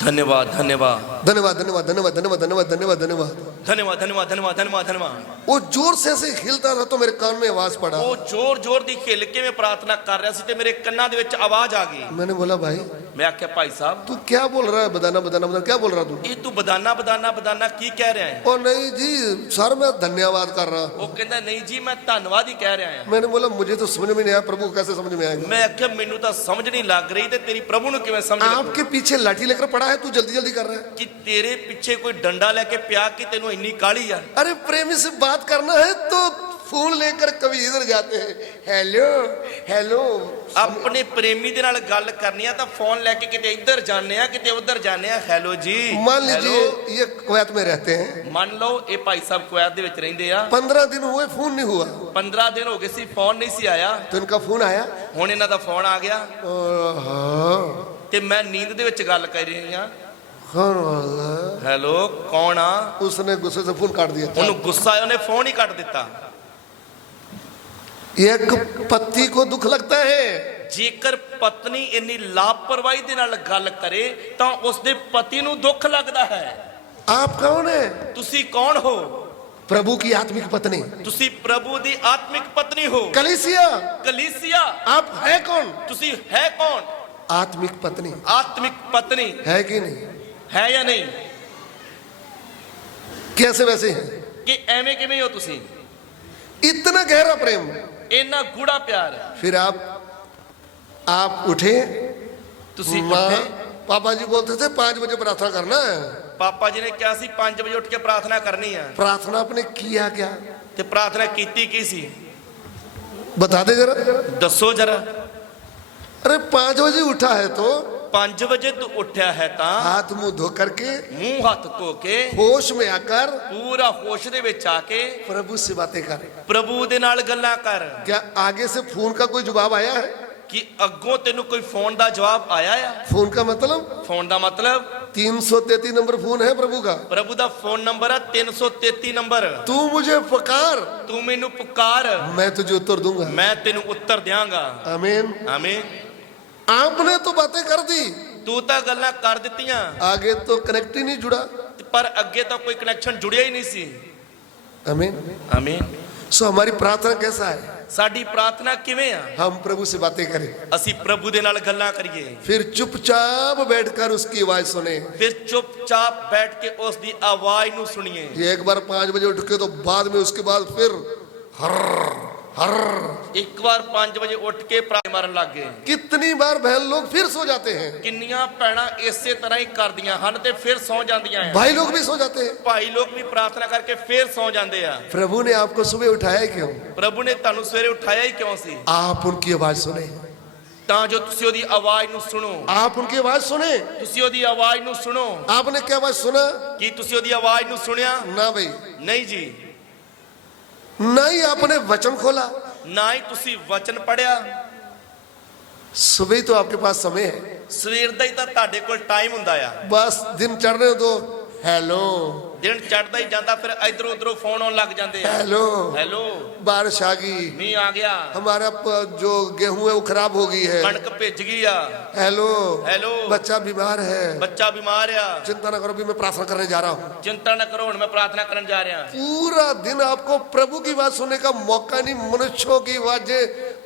ਧੰਨਵਾਦ ਧੰਨਵਾਦ धन्यवाद धन्यवाद धन्यवाद धन्यवाद धन्यवाद धन्यवाद धन्यवाद। ਧੰਨਵਾਦ ਧੰਨਵਾਦ ਧੰਨਵਾਦ ਧੰਨਵਾਦ ਧੰਨਵਾਦ। वो जोर से ऐसे हिलता था तो मेरे कान में आवाज पड़ा। ਉਹ ਜ਼ੋਰ ਜ਼ੋਰ ਦੀ ਹਿੱਲ ਕੇ ਮੈਂ ਪ੍ਰਾਰਥਨਾ ਕਰ ਰਿਹਾ ਸੀ ਤੇ ਮੇਰੇ ਕੰਨਾਂ ਦੇ ਵਿੱਚ ਆਵਾਜ਼ ਆ ਗਈ। मैंने बोला भाई ਮੈਂ ਆਖਿਆ ਭਾਈ ਸਾਹਿਬ तू क्या बोल रहा है? बदाना बदाना बदाना क्या बोल रहा तू? ਇਹ ਤੂੰ ਬਦਾਨਾ ਬਦਾਨਾ ਬਦਾਨਾ ਕੀ ਕਹਿ ਰਿਹਾ ਹੈ? ओ नहीं जी सर, मैं धन्यवाद कर रहा हूँ। ਉਹ ਕਹਿੰਦਾ ਨਹੀਂ ਜੀ ਮੈਂ ਧੰਨਵਾਦ ਹੀ ਕਹਿ ਰਿਹਾ ਹਾਂ। मैंने बोला मुझे तो समझ में नहीं आया, प्रभु को कैसे समझ में आएगा? ਮੈਂ ਆਖਿਆ ਮੈਨੂੰ ਤਾਂ ਸਮਝ ਨਹੀਂ ਲੱਗ ਰਹੀ ਤੇ ਤੇਰੀ ਪ੍ਰਭੂ ਨੂੰ ਕਿਵੇਂ ਸਮਝ ਲੱਗੂ? आपके पीछे लाठी लेकर पड़ा है, तू जल्दी जल्दी कर रहा है। ਕਿ ਤੇਰੇ ਪਿੱਛੇ ਕੋਈ ਡੰਡਾ ਲੈ ਕੇ ਪਿਆ ਕਿ ਤੈਨੂੰ ਇੰਨੀ ਕਾਹਲੀ ਆ? अरे प्रेमी से बात करना है तो फोन लेकर कभी इधर जाते हैं, हेलो हेलो। ਆਪਣੇ ਪ੍ਰੇਮੀ ਦੇ ਨਾਲ ਗੱਲ ਕਰਨੀ ਆ ਤਾਂ ਫੋਨ ਲੈ ਕੇ ਕਿਤੇ ਇੱਧਰ ਜਾਂਦੇ ਆ ਕਿਤੇ ਉੱਧਰ ਜਾਂਦੇ ਆ। ਹੈਲੋ ਜੀ, मान लीजिए ये कुवैत में रहते हैं, ਮੰਨ ਲਓ ਇਹ ਭਾਈ ਸਾਹਿਬ ਕੁਵੈਤ ਦੇ ਵਿੱਚ ਰਹਿੰਦੇ ਆ। 15 दिन हुए फोन नहीं हुआ, 15 ਦਿਨ ਹੋ ਗਏ ਸੀ ਫੋਨ ਨਹੀਂ ਸੀ ਆਇਆ। तो इनका फोन आया। ਹੁਣ ਇਹਨਾਂ ਦਾ ਫੋਨ ਆ ਗਿਆ हाँ, ਤੇ ਮੈਂ नींद ਦੇ ਵਿੱਚ ਗੱਲ ਕਰ ਰਹੀ ਆ। कौन वाला? ਹੈਲੋ ਕੌਣ ਆ? उसने गुस्से से फोन काट दिया। ਉਹਨੂੰ ਗੁੱਸਾ ਆਇਆ ਉਹਨੇ ਫੋਨ ਹੀ ਕੱਟ ਦਿੱਤਾ। एक पति को दुख लगता है, ਜੇਕਰ ਪਤਨੀ ਇੰਨੀ ਲਾਪਰਵਾਹੀ ਦੇ ਨਾਲ ਗੱਲ ਕਰੇ ਤਾਂ ਉਸਦੇ ਪਤੀ ਨੂੰ ਦੁੱਖ ਲੱਗਦਾ ਹੈ। आप कौन है? ਤੁਸੀਂ ਕੌਣ ਹੋ? प्रभु की आत्मिक पत्नी, ਤੁਸੀਂ ਪ੍ਰਭੂ ਦੀ ਆਤਮਿਕ ਪਤਨੀ ਹੋ। कलीसिया ਕਲੀਸਿया आप है कौन? ਤੁਸੀਂ ਹੈ ਕੌਣ? आत्मिक पत्नी ਆਤਮਿਕ ਪਤਨੀ है कि नहीं? ਹੈ ਜਾਂ ਨਹੀਂ? कैसे वैसे हैं? ਕਿ ਐਵੇਂ ਕਿਵੇਂ ਹੋ ਤੁਸੀਂ? इतना गहरा प्रेम। ਇੰਨਾ ਗੂੜਾ ਪਿਆਰ। फिर आप उठे, ਤੁਸੀਂ माँ ਉੱਠੇ। पापा जी बोलते थे 5 बजे प्रार्थना करना है। ਪਾਪਾ ਜੀ ਨੇ ਕਿਹਾ ਸੀ 5 ਵਜੇ ਉੱਠ ਕੇ ਪ੍ਰਾਰਥਨਾ ਕਰਨੀ ਆ। प्रार्थना आपने किया क्या? ਤੇ ਪ੍ਰਾਰਥਨਾ ਕੀਤੀ ਕੀ ਸੀ? बता दे जरा। ਦੱਸੋ ਜਰਾ। अरे 5 बजे उठा है तो 5 ਵਜੇ ਤੂੰ ਉੱਠਿਆ ਹੈ ਤਾਂ हाथ मुंह धो करके ਮੂੰਹ ਹੱਥ ਧੋ ਕੇ होश में आकर ਪੂਰਾ ਹੋਸ਼ ਦੇ ਵਿੱਚ ਆ ਕੇ प्रभु से बातें कर। ਪ੍ਰਭੂ ਦੇ ਨਾਲ ਗੱਲਾਂ ਕਰ। क्या आगे से फोन का कोई जवाब आया है? ਕਿ ਅੱਗੋਂ ਤੈਨੂੰ ਕੋਈ ਫੋਨ ਦਾ ਜਵਾਬ ਆਇਆ ਆ? फोन का मतलब ਫੋਨ ਦਾ ਮਤਲਬ 333 नंबर फोन है प्रभु का। ਪ੍ਰਭੂ ਦਾ ਫੋਨ ਨੰਬਰ ਆ 333 ਨੰਬਰ। तू मुझे पुकार, ਤੂੰ ਮੈਨੂੰ ਪੁਕਾਰ, मैं तुझे उत्तर दूंगा। ਮੈਂ ਤੈਨੂੰ ਉੱਤਰ ਦਿਆਂਗਾ। आमीन। ਆਮੀਨ। आपने तो बातें कर दी, ਤੂੰ ਤਾਂ ਗੱਲਾਂ ਕਰ ਦਿੱਤੀਆਂ, आगे तो कनेक्ट ही नहीं जुड़ा। ਪਰ ਅੱਗੇ ਤਾਂ ਕੋਈ ਕਨੈਕਸ਼ਨ ਜੁੜਿਆ ਹੀ ਨਹੀਂ ਸੀ। आमीन। ਆਮੀਨ। सो हमारी प्रार्थना कैसा है? ਸਾਡੀ ਪ੍ਰਾਰਥਨਾ ਕਿਵੇਂ ਆ? हम प्रभु से बातें करें, ਅਸੀਂ ਪ੍ਰਭੂ ਦੇ ਨਾਲ ਗੱਲਾਂ ਕਰੀਏ, फिर चुपचाप बैठकर उसकी आवाज सुने। ਫਿਰ ਚੁੱਪਚਾਪ ਬੈਠ ਕੇ ਉਸ ਦੀ ਆਵਾਜ਼ ਨੂੰ ਸੁਣੀਏ। ये एक बार 5 बजे उठ के तो बाद में उसके बाद फिर हर हर ਇੱਕ ਵਾਰ 5 ਵਜੇ ਉੱਠ ਕੇ ਪ੍ਰਾर्थना ਮਾਰਨ ਲੱਗ ਗਏ। कितनी बार बहन लोग फिर सो जाते हैं, ਕਿੰਨੀਆਂ ਭੈਣਾਂ ਇਸੇ ਤਰ੍ਹਾਂ ਹੀ ਕਰਦੀਆਂ ਹਨ ਤੇ ਫਿਰ ਸੌ ਜਾਂਦੀਆਂ ਆ। भाई लोग भी सो जाते हैं। ਭਾਈ ਲੋਕ ਵੀ ਪ੍ਰਾਰਥਨਾ ਕਰਕੇ ਫਿਰ ਸੌ ਜਾਂਦੇ ਆ। प्रभु ने आपको सुबह उठाया क्यों? ਪ੍ਰਭੂ ਨੇ ਤੁਹਾਨੂੰ ਸਵੇਰੇ ਉਠਾਇਆ ਹੀ ਕਿਉਂ ਸੀ? आप उनकी आवाज सुने, ਤਾਂ ਜੋ ਤੁਸੀਂ ਉਹਦੀ ਆਵਾਜ਼ ਨੂੰ ਸੁਣੋ। आप उनकी आवाज सुने। ਤੁਸੀਂ ਉਹਦੀ ਆਵਾਜ਼ ਨੂੰ ਸੁਣੋ। आपने क्या आवाज सुना? ਕੀ ਤੁਸੀਂ ਉਹਦੀ ਆਵਾਜ਼ ਨੂੰ ਸੁਣਿਆ? ना भाई, ਨਹੀਂ ਜੀ। ना ही आपने वचन खोला, ਨਾ ਹੀ ਤੁਸੀਂ ਵਚਨ ਪੜਿਆ। सुबह ही तो आपके पास समय है, ਸਵੇਰ ਦਾ ਹੀ ਤਾਂ ਤੁਹਾਡੇ ਕੋਲ ਟਾਈਮ ਹੁੰਦਾ ਆ। बस दिन चढ़ने दो, हेलो ਦਿਨ ਚੜਦਾ ਹੀ ਜਾਂਦਾ, ਫਿਰ ਇਧਰੋਂ ਉਧਰੋਂ ਫੋਨ ਆਉਣ ਲੱਗ ਜਾਂਦੇ ਆ। हेलो, ਹੈਲੋ, बारिश आ गई, ਮੀਂਹ ਆ ਗਿਆ, हमारा जो गेहूं है वो खराब हो गई है, ਕਣਕ ਭਿੱਜ ਗਈ ਆ, हेलो हेलो, बच्चा बीमार है, ਬੱਚਾ ਬਿਮਾਰ ਆ। चिंता ना करो, अभी मैं प्रार्थना करने जा रहा हूँ। ਚਿੰਤਾ ਨਾ ਕਰੋ, ਹੁਣ ਮੈਂ ਪ੍ਰਾਰਥਨਾ ਕਰਨ ਜਾ ਰਿਹਾ। पूरा दिन आपको प्रभु की बात सुनने का मौका नहीं, मनुष्यों की आवाजें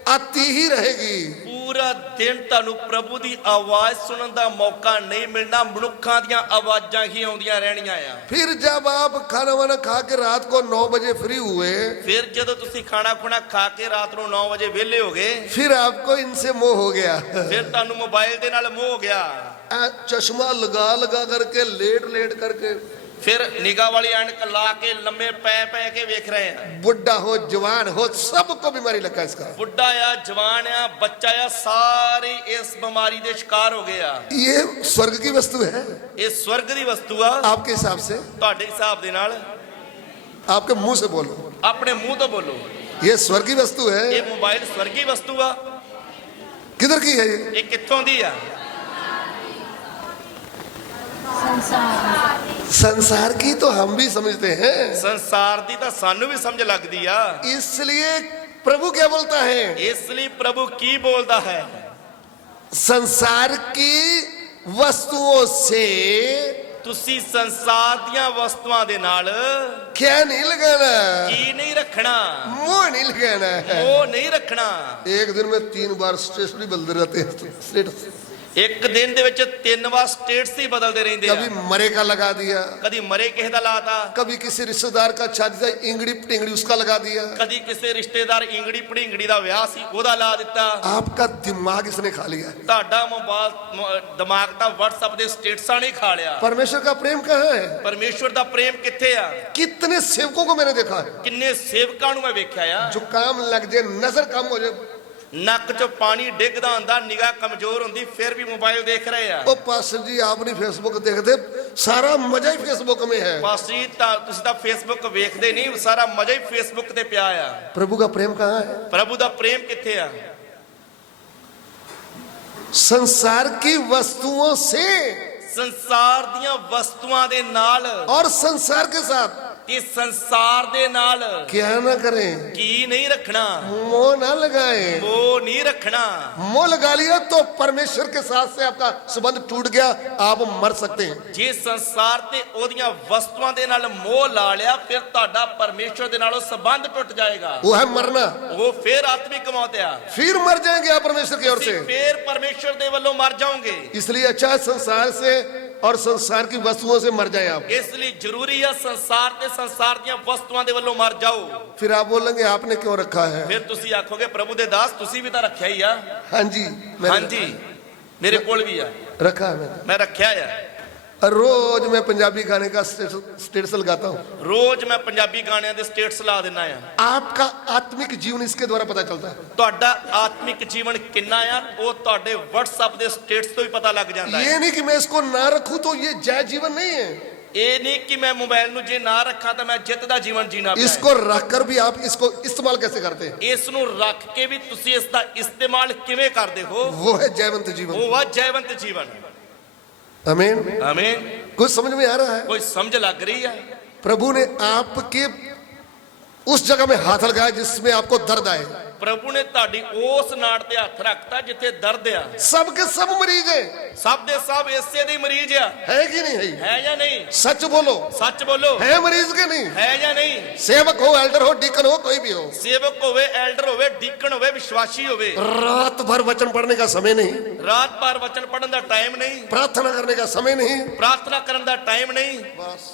आती ही रहेगी। ਪੂਰਾ ਦਿਨ ਤੁਹਾਨੂੰ ਪ੍ਰਭੂ ਦੀ ਆਵਾਜ਼ ਸੁਣਨ ਦਾ ਮੌਕਾ ਨਹੀਂ ਮਿਲਣਾ, ਮਨੁੱਖਾਂ ਦੀਆਂ ਆਵਾਜ਼ਾਂ ਹੀ ਆਉਂਦੀਆਂ ਰਹਿਣੀਆਂ ਆ। फिर जब आप खाना वाना खा के रात को 9 बजे फ्री हुए, ਫਿਰ ਜਦੋਂ ਤੁਸੀਂ ਖਾਣਾ ਖੁਣਾ ਖਾ ਕੇ ਰਾਤ ਨੂੰ 9 ਵਜੇ ਵਿਹਲੇ ਹੋ ਗਏ, फिर आपको इनसे मोह हो गया। ਫਿਰ ਤੁਹਾਨੂੰ ਮੋਬਾਈਲ ਦੇ ਨਾਲ ਮੋਹ ਹੋ ਗਿਆ। चश्मा लगा लगा करके लेट लेट करके, ਫਿਰ ਨਿਗਾਹ ਵਾਲੀ ਐਨਕ ਲਾ ਕੇ ਲੰਮੇ ਪੈ ਪੈ ਕੇ ਵੇਖ ਰਹੇ ਆ। बुढ़ा हो जवान हो सबको बीमारी लगा इसका। ਬੁੱਢਾ ਆ, ਜਵਾਨ ਆ, ਬੱਚਾ ਆ, ਸਾਰੇ ਇਸ ਬਿਮਾਰੀ ਦੇ ਸ਼ਿਕਾਰ ਹੋ ਗਏ ਆ। ये स्वर्ग की वस्तु है ਇਹ ਸਵਰਗ ਦੀ ਵਸਤੂ ਆ। आपके हिसाब से, ਤੁਹਾਡੇ ਹਿਸਾਬ ਦੇ ਨਾਲ आपके मुंह से बोलो, ਆਪਣੇ ਮੂੰਹ ਤੋਂ ਬੋਲੋ। ये स्वर्ग की वस्तु है। ਇਹ ਮੋਬਾਈਲ ਸਵਰਗੀ ਵਸਤੂ ਆ। किधर की है ये? ਇਹ ਕਿੱਥੋਂ ਦੀ ਆ? संसार की तो हम भी समझते हैं, ਸੰਸਾਰ ਦੀ ਤਾਂ ਸਾਨੂੰ ਵੀ ਸਮਝ ਲੱਗਦੀ ਆ। इसलिए प्रभु क्या बोलता है? ਇਸ ਲਈ ਪ੍ਰਭੂ ਕੀ ਬੋਲਦਾ ਹੈ? संसार की वस्तुओं से ਤੁਸੀਂ ਸੰਸਾਰ ਦੀਆਂ ਵਸਤੂਆਂ ਦੇ ਨਾਲ क्या नहीं लगाना, ਕੀ ਨਹੀਂ ਰੱਖਣਾ? मोह नहीं लगाना है। ਉਹ ਨਹੀਂ ਰੱਖਣਾ। एक दिन में 3 बार स्टेशनरी बदलते रहते हैं, स्टेटस। ਇੱਕ ਦਿਨ ਦੇ ਵਿੱਚ 3 ਵਾਰ ਸਟੇਟਸ ਹੀ ਬਦਲਦੇ ਰਹਿੰਦੇ ਆ। कभी मरे का लगा दिया, ਕਦੀ ਮਰੇ ਕਿਸੇ ਦਾ ਲਾਤਾ, कभी किसी रिश्तेदार का शादी था, इंगड़ी टिंगड़ी उसका लगा दिया। ਕਦੀ ਕਿਸੇ ਰਿਸ਼ਤੇਦਾਰ ਇੰਗੜੀ ਪੜਿੰਗੜੀ ਦਾ ਵਿਆਹ ਸੀ ਉਹਦਾ ਲਾ ਦਿੱਤਾ। आपका दिमाग इसने खा लिया। ਤੁਹਾਡਾ ਮੋਬਾਈਲ ਦਿਮਾਗ ਤਾਂ WhatsApp ਦੇ ਸਟੇਟਸਾਂ ਨੇ ਖਾ ਲਿਆ। परमेश्वर का प्रेम कहाँ है? ਪਰਮੇਸ਼ਵਰ ਦਾ ਪ੍ਰੇਮ ਕਿੱਥੇ ਆ? कितने सेवकों को मैंने देखा है, ਕਿੰਨੇ ਸੇਵਕਾਂ ਨੂੰ ਮੈਂ ਵੇਖਿਆ ਆ। जुकाम लग जाए, नजर कम हो जाए, ਨੱਕ 'ਚੋਂ ਪਾਣੀ ਡਿੱਗਦਾ ਹੁੰਦਾ, ਨਿਗਾਹ ਕਮਜ਼ੋਰ ਹੁੰਦੀ, ਫਿਰ ਵੀ ਮੋਬਾਈਲ ਦੇਖ ਰਹੇ ਆ। ओ पास्टर जी आप नहीं फेसबुक देखते, सारा मजा ही फेसबुक में है। ਪਾਸਟਰ ਜੀ ਤਾਂ ਤੁਸੀਂ ਤਾਂ ਫੇਸਬੁੱਕ ਵੇਖਦੇ ਨਹੀਂ, ਸਾਰਾ ਮਜ਼ਾ ਹੀ ਫੇਸਬੁੱਕ ਤੇ ਪਿਆ ਆ। प्रभु का प्रेम कहाँ है? ਪ੍ਰਭੂ ਦਾ ਪ੍ਰੇਮ ਕਿੱਥੇ ਆ? संसार की वस्तुओं से ਸੰਸਾਰ ਦੀਆਂ ਵਸਤੂਆਂ ਦੇ ਨਾਲ और संसार के साथ ਤੇ ਸੰਸਾਰ ਦੇ ਨਾਲ क्या ना करें, ਕੀ ਨਹੀਂ ਰੱਖਣਾ? मोह ना लगाएं। ਉਹ ਨਹੀਂ ਰੱਖਣਾ। मोह लगा लिया तो परमेश्वर के साथ से आपका संबंध टूट गया, आप मर सकते हैं। ਜੇ ਸੰਸਾਰ ਤੇ ਉਹਦੀਆਂ ਵਸਤੂਆਂ ਦੇ ਨਾਲ ਮੋਹ ਲਾ ਲਿਆ, ਫਿਰ ਤੁਹਾਡਾ ਪਰਮੇਸ਼ਵਰ ਦੇ ਨਾਲ ਉਹ ਸੰਬੰਧ ਟੁੱਟ ਜਾਏਗਾ। वो है मरना, ਉਹ ਫਿਰ ਆਤਮਿਕ ਮੌਤ ਆ। फिर मर जाएंगे आप परमेश्वर की ओर से। ਤੁਸੀਂ ਫਿਰ ਪਰਮੇਸ਼ਵਰ ਦੇ ਵੱਲੋਂ ਮਰ ਜਾਓਗੇ। इसलिए अच्छा संसार से और संसार की वस्तुओं से मर जाए आप। ਇਸ ਲਈ ਜ਼ਰੂਰੀ ਆ ਸੰਸਾਰ ਤੇ ਸੰਸਾਰ ਦੀਆਂ ਵਸਤੂਆਂ ਦੇ ਵੱਲੋਂ ਮਰ ਜਾਓ। फिर आप बोलेंगे आपने क्यों रखा है? ਫਿਰ ਤੁਸੀਂ ਆਖੋਗੇ ਪ੍ਰਭੂ ਦੇ ਦਾਸ ਤੁਸੀਂ ਵੀ ਤਾਂ ਰੱਖਿਆ ਹੀ ਆ। हाँ जी, मैंने ਹਾਂਜੀ ਮੇਰੇ ਕੋਲ ਵੀ ਆ, रखा है मैंने। ਮੈਂ ਰੱਖਿਆ ਆ। रोज मैं पंजाबी गाने का स्टेटस लगाता हूँ। ਰੋਜ਼ ਮੈਂ ਪੰਜਾਬੀ ਗਾਣਿਆਂ ਦੇ ਸਟੇਟਸ ਲਾ ਦਿੰਦਾ ਆ। आपका आत्मिक जीवन इसके द्वारा पता चलता है। ਤੁਹਾਡਾ ਆਤਮਿਕ ਜੀਵਨ ਕਿੰਨਾ ਆ ਉਹ ਤੁਹਾਡੇ WhatsApp ਦੇ ਸਟੇਟਸ ਤੋਂ ਹੀ ਪਤਾ ਲੱਗ ਜਾਂਦਾ ਹੈ। ये नहीं कि मैं इसको ना रखूं तो ये जय जीवन नहीं है। ਇਹ ਨਹੀਂ ਕਿ ਮੈਂ ਮੋਬਾਈਲ ਨੂੰ ਜੇ ਨਾ ਰੱਖਾਂ ਤਾਂ ਮੈਂ ਜਿੱਤ ਦਾ ਜੀਵਨ ਜੀਣਾ ਪਿਆ इसको रखकर भी आप इसको इस्तेमाल कैसे करते हैं? ਇਸ ਨੂੰ ਰੱਖ ਕੇ ਵੀ ਤੁਸੀਂ ਇਸ ਦਾ ਇਸਤੇਮਾਲ ਕਿਵੇਂ ਕਰਦੇ ਹੋ? वो है जयवंत जीवन। ਉਹ ਵਾ ਜੈਵੰਤ ਜੀਵਨ। आमीन। ਆਮੀਨ। कुछ समझ में आ रहा है? ਕੋਈ ਸਮਝ ਲੱਗ ਰਹੀ ਹੈ? प्रभु ने आपके उस जगह में हाथ लगाया जिसमें आपको दर्द आए। ਪ੍ਰਭੂ ਨੇ ਤੁਹਾਡੀ ਉਸ ਨਾੜ ਤੇ ਹੱਥ ਰੱਖਤਾ ਜਿੱਥੇ ਦਰਦ ਆ। सबके सब मरीज हैं, ਸਭ ਦੇ ਸਭ ਇਸੇ ਦੇ ਮਰੀਜ਼ ਆ। है कि नहीं है? ਹੈ ਜਾਂ ਨਹੀਂ? सच बोलो, ਸੱਚ ਬੋਲੋ। है मरीज के नहीं? ਹੈ ਜਾਂ ਨਹੀਂ? सेवक हो, एल्डर हो, डीकन हो, कोई भी हो, ਸੇਵਕ ਹੋਵੇ, ਐਲਡਰ ਹੋਵੇ, ਡੀਕਨ ਹੋਵੇ, ਵਿਸ਼ਵਾਸੀ ਹੋਵੇ, रात भर वचन पढ़ने का समय नहीं, ਰਾਤ ਭਰ ਵਚਨ ਪੜਨ ਦਾ ਟਾਈਮ ਨਹੀਂ, प्रार्थना करने का समय नहीं, ਪ੍ਰਾਰਥਨਾ ਕਰਨ ਦਾ ਟਾਈਮ ਨਹੀਂ। बस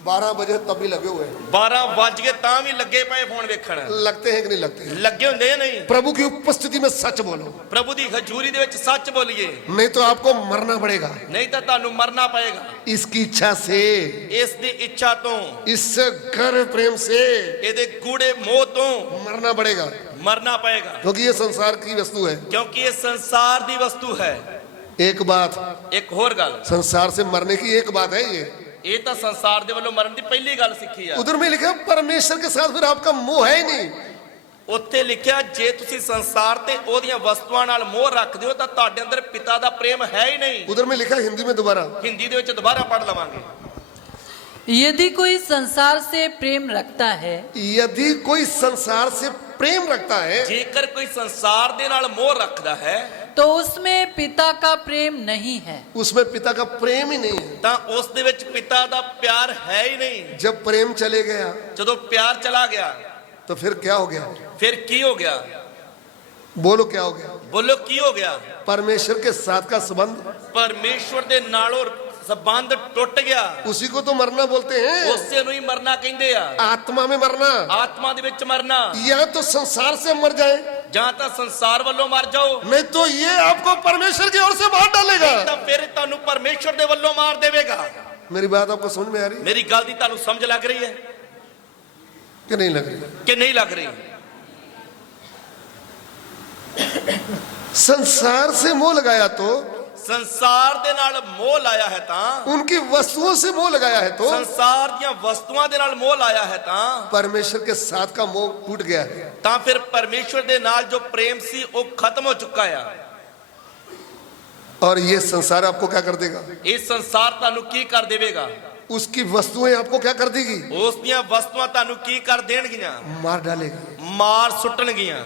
12 बजे तब भी लगे हुए हैं। 12 ਵੱਜ ਗਏ ਤਾਂ ਵੀ ਲੱਗੇ ਪਏ ਫੋਨ ਵੇਖਣ। लगते हैं कि नहीं लगते हैं? ਲੱਗੇ ਹੁੰਦੇ ਆ ਨਹੀਂ? प्रभु की उपस्थिति में सच बोलो, ਪ੍ਰਭੂ ਦੀ ਹਜ਼ੂਰੀ ਦੇ ਵਿੱਚ ਸੱਚ ਬੋਲੀਏ, नहीं तो आपको मरना पड़ेगा। ਨਹੀਂ ਤਾਂ ਤੁਹਾਨੂੰ ਮਰਨਾ ਪਏਗਾ। इसकी इच्छा से, ਇਸ ਦੀ ਇੱਛਾ ਤੋਂ, इस गहरे प्रेम से ਇਹਦੇ ਗੂੜੇ ਮੋਹ ਤੋਂ मरना पड़ेगा, ਮਰਨਾ ਪਏਗਾ। क्योंकि ये संसार की वस्तु है। ਕਿਉਂਕਿ ਇਹ ਸੰਸਾਰ ਦੀ ਵਸਤੂ ਹੈ। एक बात, ਇੱਕ ਹੋਰ ਗੱਲ, संसार से मरने की एक बात है ये। ਇਹ ਤਾਂ ਸੰਸਾਰ ਦੇ ਵੱਲੋਂ ਮਰਨ ਦੀ ਪਹਿਲੀ ਗੱਲ ਸਿੱਖੀ ਆ। उधर में लिखा परमेश्वर के साथ फिर आपका मोह है ही नहीं। ਉੱਥੇ ਲਿਖਿਆ ਜੇ ਤੁਸੀਂ ਸੰਸਾਰ ਤੇ ਉਹਦੀਆਂ ਵਸਤੂਆਂ ਨਾਲ ਮੋਹ ਰੱਖਦੇ ਹੋ ਤਾਂ ਤੁਹਾਡੇ ਅੰਦਰ ਪਿਤਾ ਦਾ ਪ੍ਰੇਮ ਹੈ ਹੀ ਨਹੀਂ। उधर में लिखा हिंदी में दोबारा, ਹਿੰਦੀ ਦੇ ਵਿੱਚ ਦੁਬਾਰਾ ਪੜ੍ਹ ਲਵਾਂਗੇ। यदि कोई संसार से प्रेम रखता है यदि कोई संसार से प्रेम रखता है ਜੇਕਰ ਕੋਈ ਸੰਸਾਰ ਦੇ ਨਾਲ ਮੋਹ ਰੱਖਦਾ ਹੈ तो उसमें पिता का प्रेम नहीं है। उसमें पिता का प्रेम ही नहीं है। ਤਾਂ ਉਸ ਦੇ ਵਿੱਚ ਪਿਤਾ ਦਾ ਪਿਆਰ ਹੈ ਹੀ ਨਹੀਂ। जब प्रेम चले गया ਜਦੋਂ ਪਿਆਰ ਚਲਾ ਗਿਆ तो फिर क्या हो गया? ਫਿਰ ਕੀ ਹੋ ਗਿਆ? बोलो क्या हो गया? ਬੋਲੋ ਕੀ ਹੋ ਗਿਆ? परमेश्वर के साथ का संबंध, ਪਰਮੇਸ਼ਵਰ ਦੇ ਨਾਲੋਂ ਸੰਬੰਧ ਟੁੱਟ ਗਿਆ। उसी को तो मरना बोलते हैं। ਉਸੇ ਨੂੰ ਹੀ ਮਰਨਾ ਕਹਿੰਦੇ ਆ। आत्मा में मरना, ਆਤਮਾ ਦੇ ਵਿੱਚ ਮਰਨਾ। या तो संसार से मर जाए, ਜਾਂ ਤਾਂ ਸੰਸਾਰ ਵੱਲੋਂ ਮਰ ਜਾਓ, नहीं तो ये आपको परमेश्वर की ओर से बाहर डालेगा। ਤਾਂ ਫਿਰ ਤੁਹਾਨੂੰ ਪਰਮੇਸ਼ਵਰ ਦੇ ਵੱਲੋਂ ਮਾਰ ਦੇਵੇਗਾ। मेरी बात आपको समझ में आ रही ਮੇਰੀ ਗੱਲ ਦੀ ਤੁਹਾਨੂੰ ਸਮਝ ਲੱਗ ਰਹੀ ਹੈ कि नहीं लग रही? ਕਿ ਨਹੀਂ ਲੱਗ ਰਹੀ? संसार से मोह लगाया तो, ਸੰਸਾਰ ਦੇ ਨਾਲ ਮੋਹ ਲਾਇਆ ਹੈ ਤਾਂ, उनकी वस्तुओं से मोह लगाया है तो ਸੰਸਾਰ ਦੀਆਂ ਵਸਤੂਆਂ ਦੇ ਨਾਲ ਮੋਹ ਲਾਇਆ ਹੈ ਤਾਂ, परमेश्वर के साथ का मोह टूट गया है। ਤਾਂ ਫਿਰ ਪਰਮੇਸ਼ਵਰ ਦੇ ਨਾਲ ਜੋ ਪ੍ਰੇਮ ਸੀ ਉਹ ਖਤਮ ਹੋ ਚੁੱਕਾ ਆ। और ये संसार आपको क्या कर देगा? ਇਹ ਸੰਸਾਰ ਤੁਹਾਨੂੰ ਕੀ ਕਰ ਦੇਵੇਗਾ? उसकी वस्तुएं आपको क्या कर देगी? ਉਸ ਦੀਆਂ ਵਸਤੂਆਂ ਤੁਹਾਨੂੰ ਕੀ ਕਰ ਦੇਣਗੀਆਂ? मार डालेगा। ਮਾਰ ਸੁੱਟਣਗੀਆਂ।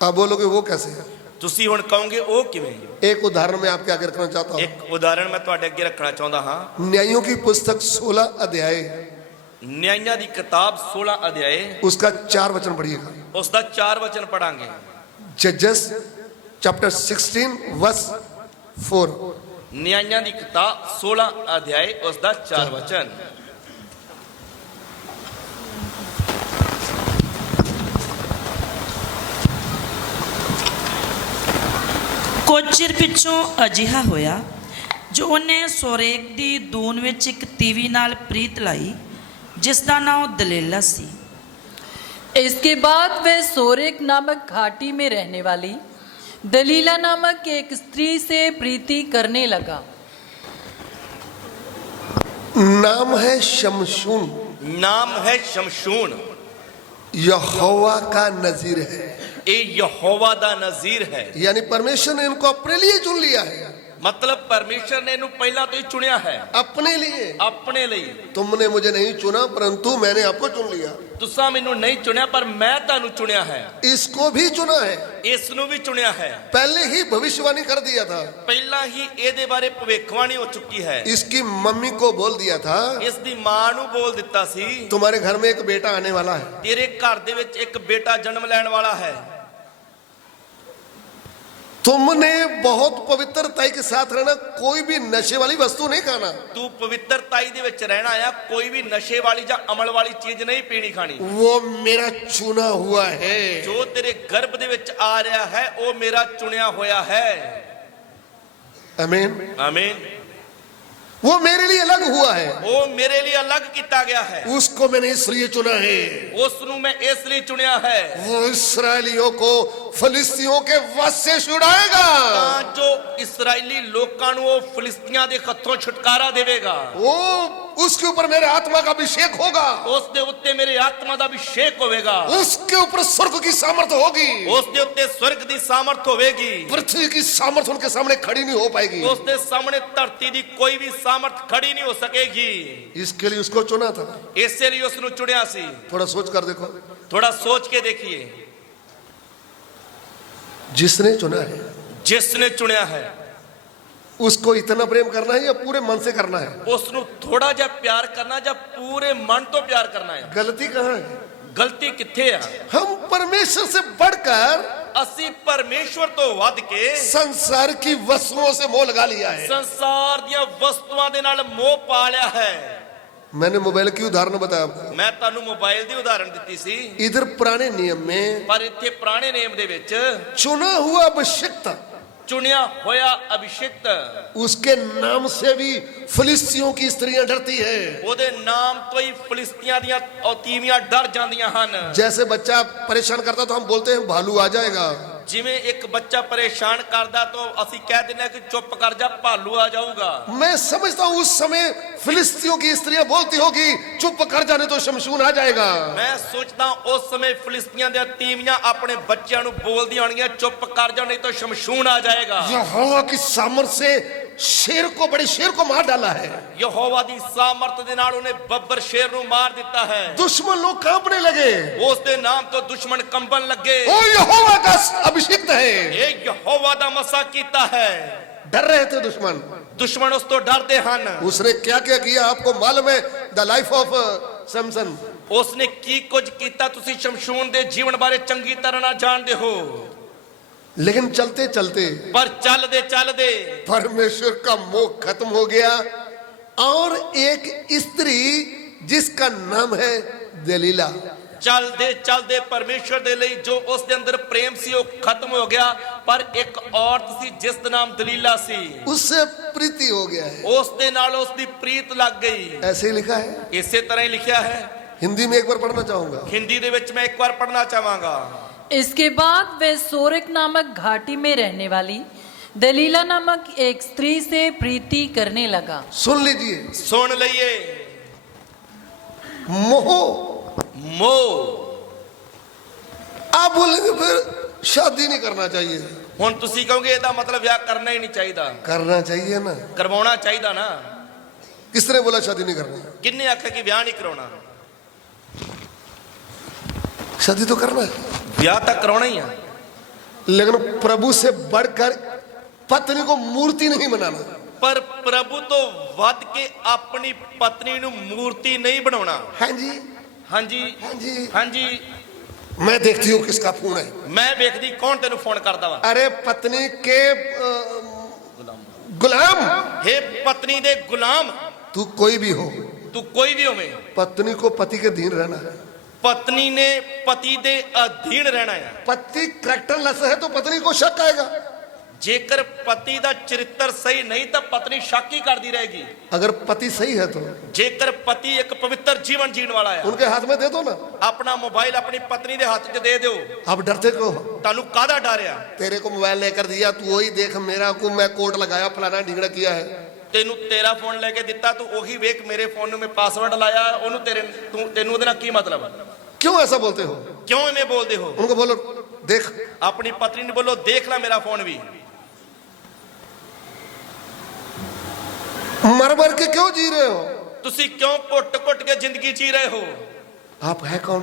आप बोलोगे वो कैसे है? ਤੁਸੀਂ ਹੁਣ ਕਹੋਗੇ ਉਹ ਕਿਵੇਂ? एक उदाहरण मैं आपके आगे रखना चाहता हूँ। ਇੱਕ ਉਦਾਹਰਣ ਮੈਂ ਤੁਹਾਡੇ ਅੱਗੇ ਰੱਖਣਾ ਚਾਹੁੰਦਾ ਹਾਂ। न्यायों की पुस्तक 16 अध्याय, ਨਿਆਂਇਆਂ ਦੀ ਕਿਤਾਬ 16 ਅਧਿਆਏ, उसका 4 वचन पढ़िएगा। ਉਸ ਦਾ 4 ਵਚਨ ਪੜਾਂਗੇ। जजेस चैप्टर 16 वर्स 4। ਨਿਆਂਇਆਂ ਦੀ ਕਿਤਾਬ 16 ਅਧਿਆਏ, ਉਸ ਦਾ 4 ਵਚਨ। ਕੁਝ ਚਿਰ ਪਿੱਛੋਂ ਅਜਿਹਾ ਹੋਇਆ ਜੋ ਉਹਨੇ ਸੋਰੇਕ ਦੀ ਦੂਨ ਵਿੱਚ ਇੱਕ ਤੀਵੀ ਨਾਲ ਪ੍ਰੀਤ ਲਾਈ ਜਿਸ ਦਾ ਨਾਮ ਦਲੇਲਾ ਸੀ। इसके बाद वह सोरेक नामक घाटी में रहने वाली दलीला नामक एक स्त्री से प्रीति करने लगा। नाम है शमशून, ਨਾਮ ਹੈ ਸ਼ਮਸ਼ੂਨ। यहोवा का नजीर है। ਇਹ ਯਹੋਵਾ ਦਾ ਨਜ਼ੀਰ ਹੈ। यानी परमेश्वर ने इनको अपने लिए चुन लिया है। ਮਤਲਬ ਪਰਮੇਸ਼ਰ ਨੇ ਇਹਨੂੰ ਪਹਿਲਾਂ ਤੋਂ ਹੀ ਚੁਣਿਆ ਹੈ अपने लिए। ਆਪਣੇ ਲਈ। तुमने मुझे नहीं चुना परंतु मैंने आपको चुन लिया। ਤੁਸੀਂ ਮੈਨੂੰ ਨਹੀਂ ਚੁਣਿਆ ਪਰ ਮੈਂ ਤੁਹਾਨੂੰ ਚੁਣਿਆ ਹੈ। इसको भी चुना है। ਇਸ ਨੂੰ ਵੀ ਚੁਣਿਆ ਹੈ। पहले ही भविष्यवाणी कर दिया था। ਪਹਿਲਾਂ ਹੀ ਇਹਦੇ ਬਾਰੇ ਭਵਿੱਖਬਾਣੀ ਹੋ ਚੁੱਕੀ ਹੈ। इसकी मम्मी को बोल दिया था ਇਸ ਦੀ ਮਾਂ ਨੂੰ ਬੋਲ ਦਿੱਤਾ ਸੀ तुम्हारे घर में एक बेटा आने वाला है। ਤੇਰੇ ਘਰ ਦੇ ਵਿੱਚ ਇੱਕ ਬੇਟਾ ਜਨਮ ਲੈਣ ਵਾਲਾ ਹੈ। तुमने बहुत पवित्रताई के साथ रहना, कोई भी नशे वाली वस्तु नहीं खाना। ਤੂੰ ਪਵਿੱਤਰਤਾਈ ਦੇ ਵਿੱਚ ਰਹਿਣਾ ਆ, ਕੋਈ ਵੀ ਨਸ਼ੇ ਵਾਲੀ ਜਾਂ ਅਮਲ ਵਾਲੀ ਚੀਜ਼ ਨਹੀਂ ਪੀਣੀ ਖਾਣੀ। वो मेरा चुना हुआ है। ਜੋ ਤੇਰੇ ਗਰਭ ਦੇ ਵਿੱਚ ਆ ਰਿਹਾ ਹੈ ਉਹ ਮੇਰਾ ਚੁਣਿਆ ਹੋਇਆ ਹੈ। आमीन। ਆਮੀਨ। वो मेरे लिए अलग हुआ है। ਉਹ ਮੇਰੇ ਲਈ ਅਲੱਗ ਕੀਤਾ ਗਿਆ ਹੈ। उसको मैंने इसलिए चुना है। ਉਸ ਨੂੰ ਮੈਂ ਇਸ ਲਈ ਚੁਣਿਆ ਹੈ। वो इस्राएलियों को फलिस्तियों के वश से छुड़ाएगा। ਤਾਂ ਜੋ ਇਸਰਾਇਲੀ ਲੋਕਾਂ ਨੂੰ ਉਹ ਫਿਲਿਸਤੀਆਂ ਦੇ ਹੱਥੋਂ ਛੁਟਕਾਰਾ ਦੇਵੇਗਾ। वो उसके ऊपर मेरे आत्मा का अभिषेक होगा, ਉਸ ਦੇ ਉੱਤੇ ਮੇਰੇ ਆਤਮਾ ਦਾ ਅਭਿਸ਼ੇਕ ਹੋਵੇਗਾ। उसके ऊपर स्वर्ग की सामर्थ्य होगी, ਉਸ ਦੇ ਉੱਤੇ ਸਵਰਗ ਦੀ ਸਾਮਰਥ ਹੋਵੇਗੀ। पृथ्वी की सामर्थ्य उनके सामने खड़ी नहीं हो पाएगी। ਉਸ ਦੇ ਸਾਹਮਣੇ ਧਰਤੀ ਦੀ ਕੋਈ ਵੀ ਸਾਮਰਥ ਖੜੀ ਨਹੀਂ ਹੋ ਸਕੇਗੀ। इसके लिए उसको चुना था। ਇਸੇ ਲਈ ਉਸ ਨੂੰ ਚੁਣਿਆ ਸੀ। थोड़ा सोच कर देखो, ਥੋੜਾ ਸੋਚ ਕੇ ਦੇਖੀਏ, जिसने चुना है ਜਿਸ ਨੇ ਚੁਣਿਆ ਹੈ उसको इतना प्रेम करना है या पूरे मन से करना है? ਉਸ ਨੂੰ ਥੋੜਾ ਜਿਹਾ ਪਿਆਰ ਕਰਨਾ ਜਾਂ ਪੂਰੇ ਮਨ ਤੋਂ ਪਿਆਰ ਕਰਨਾ ਹੈ? गलती कहाँ है? ਗਲਤੀ ਕਿੱਥੇ ਆ? हम परमेश्वर से बढ़कर ਅਸੀਂ ਪਰਮੇਸ਼ਵਰ ਤੋਂ ਵੱਧ ਕੇ संसार की वस्तुओं से मोह लगा लिया है। ਸੰਸਾਰ ਦੀਆਂ ਵਸਤੂਆਂ ਦੇ ਨਾਲ ਮੋਹ ਪਾ ਲਿਆ ਹੈ। मैंने मोबाइल की उदाहरण बताया आपको। ਮੈਂ ਤੁਹਾਨੂੰ ਮੋਬਾਈਲ ਦੀ ਉਦਾਹਰਣ ਦਿੱਤੀ ਸੀ, इधर पुराने नियम में ਪਰ ਇੱਥੇ ਪੁਰਾਣੇ ਨਿਯਮ ਦੇ ਵਿੱਚ चुना हुआ अभिषिक्त, ਚੁਣਿਆ ਹੋਇਆ ਅਭਿਸ਼ਿਕਤ, उसके नाम से भी फिलिस्तियों की स्त्रियां डरती है। ਉਹਦੇ ਨਾਮ ਤੋਂ ਹੀ ਫਿਲਿਸਤੀਆਂ ਦੀਆਂ ਔਤੀਵੀਆਂ ਡਰ ਜਾਂਦੀਆਂ ਹਨ। जैसे बच्चा परेशान करता तो हम बोलते हैं भालू आ जाएगा। ਜਿਵੇਂ ਇੱਕ ਬੱਚਾ ਪਰੇਸ਼ਾਨ ਕਰਦਾ ਤਾਂ ਅਸੀਂ ਕਹਿ ਦਿੰਦੇ ਹਾਂ ਕਿ ਚੁੱਪ ਕਰ ਜਾ, ਭਾਲੂ ਆ ਜਾਊਗਾ। मैं समझता हूँ उस समय फिलिस्तियों की स्त्रियां बोलती होगी चुप कर जाने तो शमशून आ जाएगा। ਮੈਂ ਸੋਚਦਾ ਉਸ ਸਮੇਂ ਫਿਲਿਸਤੀਆਂ ਦੀਆਂ ਤੀਵੀਆਂ ਆਪਣੇ ਬੱਚਿਆਂ ਨੂੰ ਬੋਲਦੀਆਂ ਹੋਣਗੀਆਂ, ਚੁੱਪ ਕਰ ਜਾ ਨਹੀਂ ਤਾਂ ਸ਼ਮਸ਼ੂਨ ਆ ਜਾਏਗਾ। यहोवा की सामर्थ से शेर को, बड़े शेर को मार डाला है। ਯਹੋਵਾ ਦੀ ਸਾਮਰਥ ਦੇ ਨਾਲ ਉਹਨੇ ਬੱਬਰ ਸ਼ੇਰ ਨੂੰ ਮਾਰ ਦਿੱਤਾ ਹੈ। दुश्मन लोग कांपने लगे। ਉਸ ਦੇ ਨਾਮ ਤੋਂ ਦੁਸ਼ਮਣ ਕੰਬਣ ਲੱਗੇ। ओ यहोवा का अभिषिक्त है। ਇਹ ਯਹੋਵਾ ਦਾ ਮਸਾ ਕੀਤਾ ਹੈ। डर रहे थे दुश्मन। ਦੁਸ਼ਮਣ ਉਸ ਤੋਂ ਡਰਦੇ ਹਨ। उसने क्या क्या किया आपको मालूम है? The life of Samson. ਉਸਨੇ ਕੀ ਕੁਝ ਕੀਤਾ ਤੁਸੀਂ ਸ਼ਮਸ਼ੂਨ ਦੇ ਜੀਵਨ ਬਾਰੇ ਚੰਗੀ ਤਰ੍ਹਾਂ ਨਾਲ ਜਾਣਦੇ ਹੋ। लेकिन चलते चलते ਪਰ ਚੱਲਦੇ ਚੱਲਦੇ परमेश्वर का मोह खत्म हो गया और एक स्त्री जिसका नाम है दलीला, ਚੱਲਦੇ ਚੱਲਦੇ ਪਰਮੇਸ਼ਵਰ ਦੇ ਲਈ ਜੋ ਉਸ ਦੇ ਅੰਦਰ ਪ੍ਰੇਮ ਸੀ ਉਹ ਖਤਮ ਹੋ ਗਿਆ। ਪਰ ਇੱਕ ਔਰਤ ਸੀ ਜਿਸ ਦਾ ਨਾਮ ਦਲੀਲਾ ਸੀ, उससे प्रीति हो गया है। ਉਸ ਦੇ ਨਾਲ ਉਸ ਦੀ ਪ੍ਰੀਤ ਲੱਗ ਗਈ। ऐसे ही लिखा है। ਇਸੇ ਤਰ੍ਹਾਂ ਹੀ ਲਿਖਿਆ ਹੈ। हिंदी में एक बार पढ़ना चाहूंगा। ਹਿੰਦੀ ਦੇ ਵਿੱਚ ਮੈਂ ਇੱਕ ਵਾਰ ਪੜ੍ਹਨਾ ਚਾਹਾਂਗਾ। इसके बाद वह सोरेक नामक घाटी में रहने वाली दलीला नामक एक स्त्री से प्रीति करने लगा। सुन लीजिए, ਸੁਣ ਲਈਏ, मोह। ਮੋਹ। आप बोलेंगे फिर शादी नहीं करना चाहिए। ਹੁਣ ਤੁਸੀਂ ਕਹੋਗੇ ਇਹਦਾ ਮਤਲਬ ਵਿਆਹ ਕਰਨਾ ਹੀ ਨਹੀਂ ਚਾਹੀਦਾ। करना चाहिए ना। ਕਰਵਾਉਣਾ ਚਾਹੀਦਾ ਨਾ। किसने बोला शादी नहीं करना? ਕਿੰਨੇ ਆਖਿਆ ਕਿ ਵਿਆਹ ਨਹੀਂ ਕਰਾਉਣਾ? शादी तो करना है, ਵਿਆਹ ਤਾਂ ਕਰਾਉਣਾ ਹੀ ਆ। लेकिन प्रभु से बढ़कर पत्नी को मूर्ति नहीं बनाना। ਪਰ ਪ੍ਰਭੂ ਤੋਂ ਵੱਧ ਕੇ ਆਪਣੀ ਪਤਨੀ ਨੂੰ ਮੂਰਤੀ ਨਹੀਂ ਬਣਾਉਣਾ। हाँ जी, ਹਾਂਜੀ हाँ जी। ਹਾਂਜੀ, मैं देखती हूँ किसका फोन है। ਮੈਂ ਵੇਖਦੀ ਕੌਣ ਤੈਨੂੰ ਫੋਨ ਕਰਦਾ ਵਾ। अरे पत्नी के गुलाम, ਹੇ ਪਤਨੀ ਦੇ ਗੁਲਾਮ, तू कोई भी हो, ਤੂੰ ਕੋਈ ਵੀ ਹੋਵੇਂ, पत्नी को पति के अधीन रहना है। ਪਤਨੀ ਨੇ ਪਤੀ ਦੇ ਅਧੀਨ ਰਹਿਣਾ ਹੈ। पति करैक्टरलेस है तो पत्नी को शक आएगा। ਜੇਕਰ ਪਤੀ ਦਾ ਚਰਿੱਤਰ ਸਹੀ ਨਹੀਂ ਤਾਂ ਪਤਨੀ ਸ਼ੱਕ ਹੀ ਕਰਦੀ ਰਹੇਗੀ। अगर पति सही है तो ਜੇਕਰ ਪਤੀ ਇੱਕ ਪਵਿੱਤਰ ਜੀਵਨ ਜੀਣ ਵਾਲਾ ਹੈ, उनके हाथ में दे दो ना। ਆਪਣਾ ਮੋਬਾਈਲ ਆਪਣੀ ਪਤਨੀ ਦੇ ਹੱਥ 'ਚ ਦੇ ਦਿਓ। आप डरते क्यों हो? ਤੁਹਾਨੂੰ ਕਾਹਦਾ ਡਰ ਆ? तेरे को मोबाइल लेकर दिया, तू वही देख, मेरा को मैं कोट लगाया, फलाना ढिंगड़ा किया है। ਤੈਨੂੰ ਤੇਰਾ ਫੋਨ ਲੈ ਕੇ ਦਿੱਤਾ, ਤੂੰ ਉਹੀ ਵੇਖ, ਮੇਰੇ ਫੋਨ ਨੂੰ ਮੈਂ ਪਾਸਵਰਡ ਲਾਇਆ, ਉਹਨੂੰ ਤੈਨੂੰ ਉਹਦੇ ਨਾਲ ਕੀ ਮਤਲਬ? क्यों ऐसा बोलते हो? ਕਿਉਂ ਐਵੇਂ ਬੋਲਦੇ ਹੋ? उनको बोलो देख। ਆਪਣੀ ਪਤਨੀ ਨੂੰ ਬੋਲੋ ਦੇਖ ਲੈ ਮੇਰਾ ਫੋਨ ਵੀ। मर मर के क्यों जी रहे हो? ਤੁਸੀਂ ਕਿਉਂ ਘੁੱਟ-ਘੁੱਟ ਕੇ ਜ਼ਿੰਦਗੀ ਜੀ ਰਹੇ ਹੋ? आप है कौन?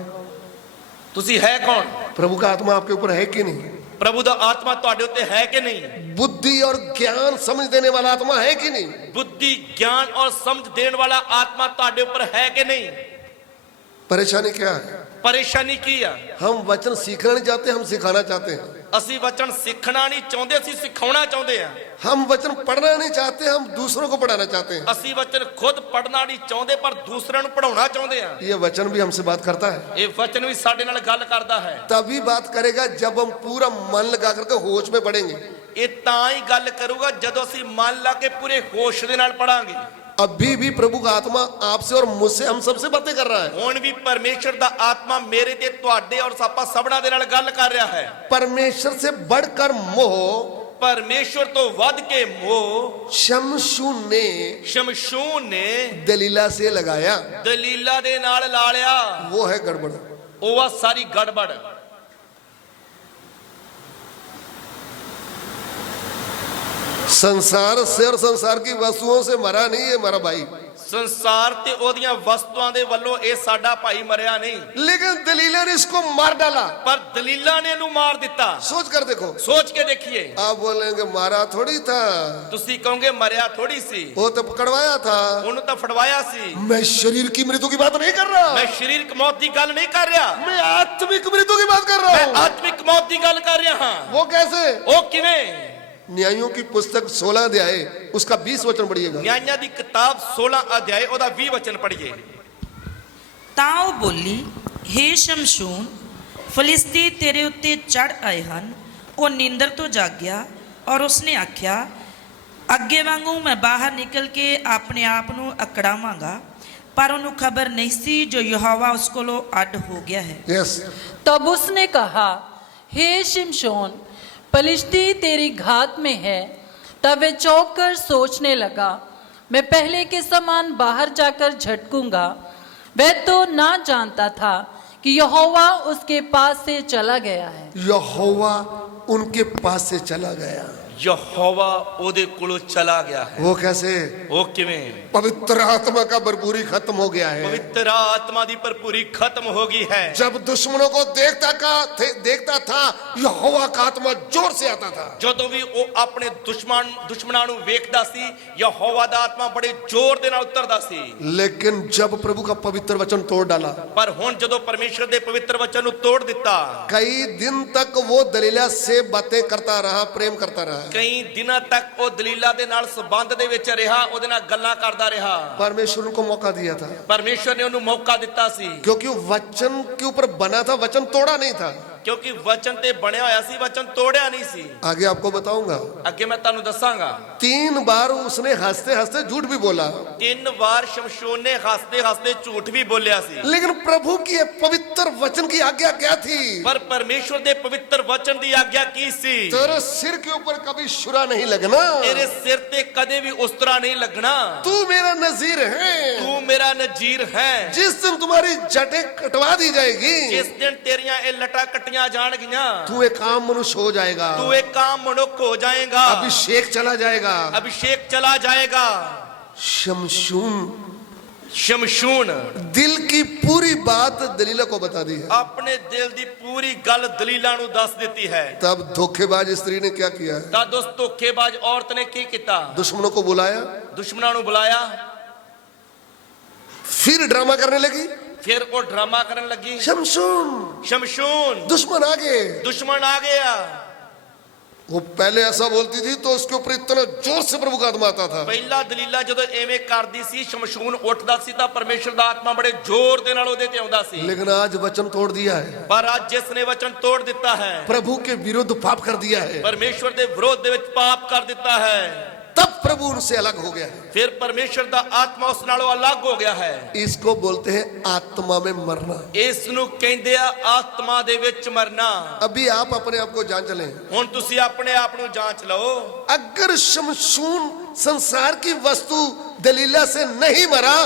ਤੁਸੀਂ ਹੈ ਕੌਣ? प्रभु का आत्मा आपके ऊपर है कि नहीं? ਪ੍ਰਭੂ ਦਾ ਆਤਮਾ ਤੁਹਾਡੇ ਉੱਤੇ ਹੈ ਕਿ ਨਹੀਂ? बुद्धि और ज्ञान समझ देने वाला आत्मा है कि नहीं? ਬੁੱਧੀ, ਗਿਆਨ ਔਰ ਸਮਝ ਦੇਣ ਵਾਲਾ ਆਤਮਾ ਤੁਹਾਡੇ ਉੱਪਰ ਹੈ ਕਿ ਨਹੀਂ? परेशानी क्या है? ਪਰੇਸ਼ਾਨੀ ਕੀ ਆ? हम वचन सीखना नहीं चाहते, हम सिखाना चाहते हैं। ਅਸੀਂ ਵਚਨ ਸਿੱਖਣਾ ਨਹੀਂ ਚਾਹੁੰਦੇ, ਅਸੀਂ ਸਿਖਾਉਣਾ ਚਾਹੁੰਦੇ ਆ। हम वचन पढ़ना नहीं चाहते, हम दूसरों को पढ़ाना चाहते हैं। ਅਸੀਂ ਵਚਨ ਖੁਦ ਪੜ੍ਹਨਾ ਨਹੀਂ ਚਾਹੁੰਦੇ ਪਰ ਦੂਸਰਿਆਂ ਨੂੰ ਪੜ੍ਹਾਉਣਾ ਚਾਹੁੰਦੇ ਆ। ये वचन भी हमसे बात करता है। ਇਹ ਵਚਨ ਵੀ ਸਾਡੇ ਨਾਲ ਗੱਲ ਕਰਦਾ ਹੈ। तभी बात करेगा जब हम पूरा मन लगा करके होश में पढ़ेंगे। ਇਹ ਤਾਂ ਹੀ ਗੱਲ ਕਰੂਗਾ ਜਦੋਂ ਅਸੀਂ ਮਨ ਲਾ ਕੇ ਪੂਰੇ ਹੋਸ਼ ਦੇ ਨਾਲ ਪੜਾਂਗੇ। अभी भी प्रभु का आत्मा आपसे और मुझसे हम सबसे बातें कर रहा है। ਹੁਣ ਵੀ ਪਰਮੇਸ਼ਰ ਦਾ ਆਤਮਾ ਮੇਰੇ ਤੇ ਤੁਹਾਡੇ ਔਰ ਆਪਾਂ ਸਭਨਾਂ ਦੇ ਨਾਲ ਗੱਲ ਕਰ ਰਿਹਾ ਹੈ। परमेश्वर से बढ़कर मोह ਪਰਮੇਸ਼ਰ ਤੋਂ ਵੱਧ ਕੇ ਮੋਹ शमशून ने ਸ਼ਮਸ਼ੂਨ ਨੇ दलीला से लगाया। ਦਲੀਲਾ ਦੇ ਨਾਲ ਲਾ ਲਿਆ। वो है गड़बड़। ਉਹ ਆ ਸਾਰੀ ਗੜਬੜ। संसार से और संसार की वस्तुओं से मरा नहीं है हमारा भाई, ਸੰਸਾਰ ਤੇ ਉਹਦੀਆਂ ਵਸਤੂਆਂ ਦੇ ਵੱਲੋਂ ਇਹ ਸਾਡਾ ਭਾਈ ਮਰਿਆ ਨਹੀਂ, लेकिन दलीला ने इसको मार डाला। ਪਰ ਦਲੀਲਾ ਨੇ ਇਹਨੂੰ ਮਾਰ ਦਿੱਤਾ। सोच कर देखो। ਸੋਚ ਕੇ ਦੇਖੀਏ। आप बोलेंगे मारा थोड़ी था, ਤੁਸੀਂ ਕਹੋਗੇ ਮਰਿਆ ਥੋੜੀ ਸੀ, वो तो पकड़वाया था। ਉਹਨੂੰ ਤਾਂ ਫੜਵਾਇਆ ਸੀ। मैं शरीर की मृत्यु की बात नहीं कर रहा, ਮੈਂ ਸਰੀਰਕ ਮੌਤ ਦੀ ਗੱਲ ਨਹੀਂ ਕਰ ਰਿਹਾ, मैं आत्मिक मृत्यु की बात कर रहा ਮੈਂ हूँ। ਆਤਮਿਕ ਮੌਤ ਦੀ ਗੱਲ ਕਰ ਰਿਹਾ ਹਾਂ। वो कैसे? ਉਹ ਕਿਵੇਂ? न्यायों की पुस्तक 16 अध्याय उसका 20 वचन पढ़िएगा। ਨਿਆਂਇਆਂ ਦੀ ਕਿਤਾਬ 16 ਅਧਿਆਇ ਉਹਦਾ 20 ਵਚਨ ਪੜ੍ਹੀਏ। ਤਾਂ ਉਹ ਬੋਲੀ, ਹੇ ਸ਼ਮਸ਼ੂਨ, ਫਲਿਸਤੀ ਤੇਰੇ ਉੱਤੇ ਚੜ ਆਏ ਹਨ। ਉਹ ਨੀਂਦਰ ਤੋਂ ਜਾਗਿਆ ਔਰ ਉਸਨੇ ਆਖਿਆ, ਅੱਗੇ ਵਾਂਗੂ ਮੈਂ ਬਾਹਰ ਨਿਕਲ ਕੇ ਆਪਣੇ ਆਪ ਨੂੰ ਅਕੜਾਵਾਂਗਾ। ਪਰ ਉਹਨੂੰ ਖਬਰ ਨਹੀਂ ਸੀ ਜੋ ਯਹੋਵਾ ਉਸ ਕੋਲੋਂ ਅੱਡ ਹੋ ਗਿਆ ਹੈ। यस। तब उसने कहा, हे शिमशोन, पलिश्ती तेरी घात में है। तब वह चौंक कर सोचने लगा, मैं पहले के समान बाहर जाकर झटकूंगा। वह तो ना जानता था कि यहोवा उसके पास से चला गया है। यहोवा उनके पास से चला गया। ਯਹੋਵਾ ਉਹਦੇ ਕੋਲੋਂ ਚਲਾ ਗਿਆ ਹੈ। वो कैसे? ਉਹ ਕਿਵੇਂ? पवित्र आत्मा का भरपूरी खत्म हो गया है। ਪਵਿੱਤਰ ਆਤਮਾ ਦੀ ਭਰਪੂਰੀ ਖਤਮ ਹੋ ਗਈ ਹੈ। जब दुश्मनों को देखता था यहोवा का आत्मा जोर से आता था। ਜਦੋਂ ਵੀ ਉਹ ਆਪਣੇ ਦੁਸ਼ਮਣਾਂ ਨੂੰ ਵੇਖਦਾ ਸੀ, ਯਹੋਵਾ ਦਾ ਆਤਮਾ ਬੜੇ ਜ਼ੋਰ ਦੇ ਨਾਲ ਉਤਰਦਾ ਸੀ। लेकिन जब प्रभु का पवित्र वचन तोड़ डाला, ਪਰ ਹੁਣ ਜਦੋਂ ਪਰਮੇਸ਼ਰ ਦੇ ਪਵਿੱਤਰ ਵਚਨ ਨੂੰ ਤੋੜ ਦਿੱਤਾ, कई दिन तक वो दलीला से बातें करता रहा, प्रेम करता रहा। ਕਈ ਦਿਨਾਂ ਤੱਕ ਉਹ ਦਲੀਲਾ ਦੇ ਨਾਲ ਸੰਬੰਧ ਦੇ ਵਿੱਚ ਰਿਹਾ, ਉਹਦੇ ਨਾਲ ਗੱਲਾਂ ਕਰਦਾ ਰਿਹਾ। परमेश्वर उनको मौका दिया था, ਪਰਮੇਸ਼ਰ ਨੇ ਉਹਨੂੰ ਮੌਕਾ ਦਿੱਤਾ ਸੀ, क्योंकि वो वचन के ऊपर बना था, वचन तोड़ा नहीं था। ਕਿਉਂਕਿ ਵਚਨ ਤੇ ਬਣਿਆ ਹੋਇਆ ਸੀ, ਵਚਨ ਤੋੜਿਆ ਨਹੀਂ ਸੀ। आगे आपको बताऊंगा। ਅੱਗੇ ਮੈਂ ਤੁਹਾਨੂੰ ਦੱਸਾਂਗਾ। 3 बार उसने हंसते हंसते झूठ भी बोला, 3 ਵਾਰ ਸ਼ਮਸ਼ੂਨ ਨੇ ਹੱਸਦੇ ਹੱਸਦੇ ਝੂਠ ਵੀ ਬੋਲਿਆ ਸੀ। लेकिन प्रभु की पवित्र वचन की आज्ञा क्या थी? ਪਰ ਪਰਮੇਸ਼ਰ ਦੇ ਪਵਿੱਤਰ ਵਚਨ ਦੀ ਆਗਿਆ ਕੀ ਸੀ? तेरे सिर के ऊपर कभी शुरा नहीं लगना, ਤੇਰੇ ਸਿਰ ਤੇ ਕਦੇ ਵੀ ਉਸਤਰਾ ਨਹੀਂ ਲੱਗਣਾ। तू मेरा नजीर है। ਤੂੰ ਮੇਰਾ ਨਜੀਰ ਹੈ। जिस दिन तुम्हारी जटें कटवा दी जाएगी, ਜਿਸ ਦਿਨ ਤੇਰੀਆਂ ਇਹ ਲਟਾਂ ਕੱਟੀਆਂ ਜਾਣਗੀਆਂ, तू एक आम मनुष्य हो जाएगा, ਤੂੰ ਇੱਕ ਆਮ ਮਨੁੱਖ ਹੋ ਜਾਏਗਾ, अभिषेक चला जाएगा। ਅਭਿਸ਼ੇਕ ਚਲਾ ਜਾਏਗਾ। शमशून ਸ਼ਮਸ਼ੂਨ दिल की पूरी बात दलीला को बता दी है। ਆਪਣੇ ਦਿਲ ਦੀ ਪੂਰੀ ਗੱਲ ਦਲੀਲਾ ਨੂੰ ਦੱਸ ਦਿੱਤੀ ਹੈ। तब धोखेबाज स्त्री ने क्या किया? ਤਦ ਉਸ ਧੋਖੇਬਾਜ਼ ਔਰਤ ਨੇ ਕੀ ਕੀਤਾ? दुश्मनों को बुलाया, ਦੁਸ਼ਮਣਾਂ ਨੂੰ ਬੁਲਾਇਆ, फिर ड्रामा करने लगी। ਫਿਰ ਉਹ ਡਰਾਮਾ ਕਰਨ ਲੱਗੀ। शमशून, ਸ਼ਮਸ਼ੂਨ दुश्मन आ गए। ਦੁਸ਼ਮਣ ਆ ਗਿਆ। वो पहले ऐसा बोलती थी तो उसके ऊपर इतना जोर से प्रभु का आत्मा आता था। ਪਹਿਲਾ ਦਲੀਲਾ ਜਦੋਂ ਐਵੇਂ ਕਰਦੀ ਸੀ, ਸ਼ਮਸ਼ੂਨ ਉੱਠਦਾ ਸੀ ਤਾਂ ਪਰਮੇਸ਼ਰ ਦਾ ਆਤਮਾ ਬੜੇ ਜ਼ੋਰ ਦੇ ਨਾਲ ਉਹਦੇ ਤੇ ਆਉਂਦਾ ਸੀ। लेकिन आज वचन तोड़ दिया है, ਪਰ ਅੱਜ ਜਿਸ ਨੇ ਵਚਨ ਤੋੜ ਦਿੱਤਾ ਹੈ, प्रभु के विरुद्ध पाप कर दिया है, ਪਰਮੇਸ਼ਰ ਦੇ ਵਿਰੋਧ ਦੇ ਵਿੱਚ ਪਾਪ ਕਰ ਦਿੱਤਾ ਹੈ, तब प्रभु उनसे अलग हो गया है। ਫਿਰ ਪਰਮੇਸ਼ਰ ਦਾ ਆਤਮਾ ਉਸ ਨਾਲੋਂ ਅਲੱਗ ਹੋ ਗਿਆ ਹੈ। इसको बोलते हैं आत्मा में मरना। ਇਸ ਨੂੰ ਕਹਿੰਦੇ ਆ ਆਤਮਾ ਦੇ ਵਿੱਚ ਮਰਨਾ। अभी आप अपने आप को जांच लें। ਹੁਣ ਤੁਸੀਂ ਆਪਣੇ ਆਪ ਨੂੰ ਜਾਂਚ ਲਓ। अगर शमशून संसार की वस्तु दलीला से नहीं मरा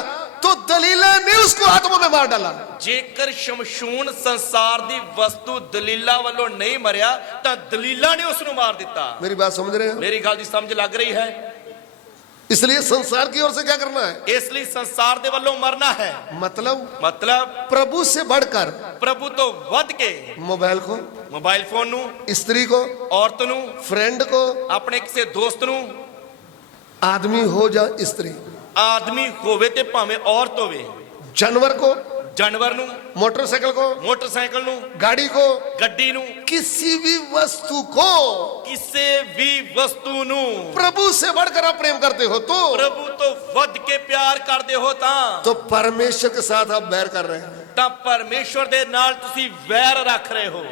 तो दलीला ने उसको आत्मा में मार डाला। ਜੇਕਰ ਸ਼ਮਸ਼ੂਨ ਸੰਸਾਰ ਦੀ ਵਸਤੂ ਦਲੀਲਾ ਵੱਲੋਂ ਨਹੀਂ ਮਰਿਆ ਤਾਂ ਦਲੀਲਾ ਨੇ ਉਸ ਨੂੰ ਮਾਰ ਦਿੱਤਾ। मेरी बात समझ रहे हैं? ਮੇਰੀ ਗੱਲ ਦੀ ਸਮਝ ਲੱਗ ਰਹੀ ਹੈ? इसलिए संसार की ओर से क्या करना है? ਇਸ ਲਈ ਸੰਸਾਰ ਦੇ ਵੱਲੋਂ ਮਰਨਾ ਹੈ। ਮਤਲਬ प्रभु से बढ़कर ਪ੍ਰਭੂ ਤੋਂ ਵੱਧ ਕੇ मोबाइल को, ਮੋਬਾਈਲ ਫੋਨ ਨੂੰ, स्त्री को, ਔਰਤ ਨੂੰ, फ्रेंड को, ਆਪਣੇ ਕਿਸੇ ਦੋਸਤ ਨੂੰ, आदमी हो या स्त्री, ਆਦਮੀ ਹੋਵੇ ਤੇ ਭਾਵੇਂ ਔਰਤ ਹੋਵੇ, जानवर को, ਜਾਨਵਰ ਨੂੰ, मोटरसाइकिल को, ਮੋਟਰਸਾਈਕਲ ਨੂੰ, गाड़ी को, ਗੱਡੀ ਨੂੰ, किसी भी वस्तु को ਕਿਸੇ ਵੀ ਵਸਤੂ ਨੂੰ प्रभु से बढ़कर आप प्रेम करते हो ਪ੍ਰਭੂ ਤੋਂ ਵੱਧ ਕੇ ਪਿਆਰ ਕਰਦੇ ਹੋ तो परमेश्वर के साथ आप बैर कर रहे हैं। ਤਾਂ ਪਰਮੇਸ਼ਵਰ ਦੇ ਨਾਲ ਤੁਸੀਂ ਵੈਰ ਰੱਖ ਰਹੇ ਹੋ।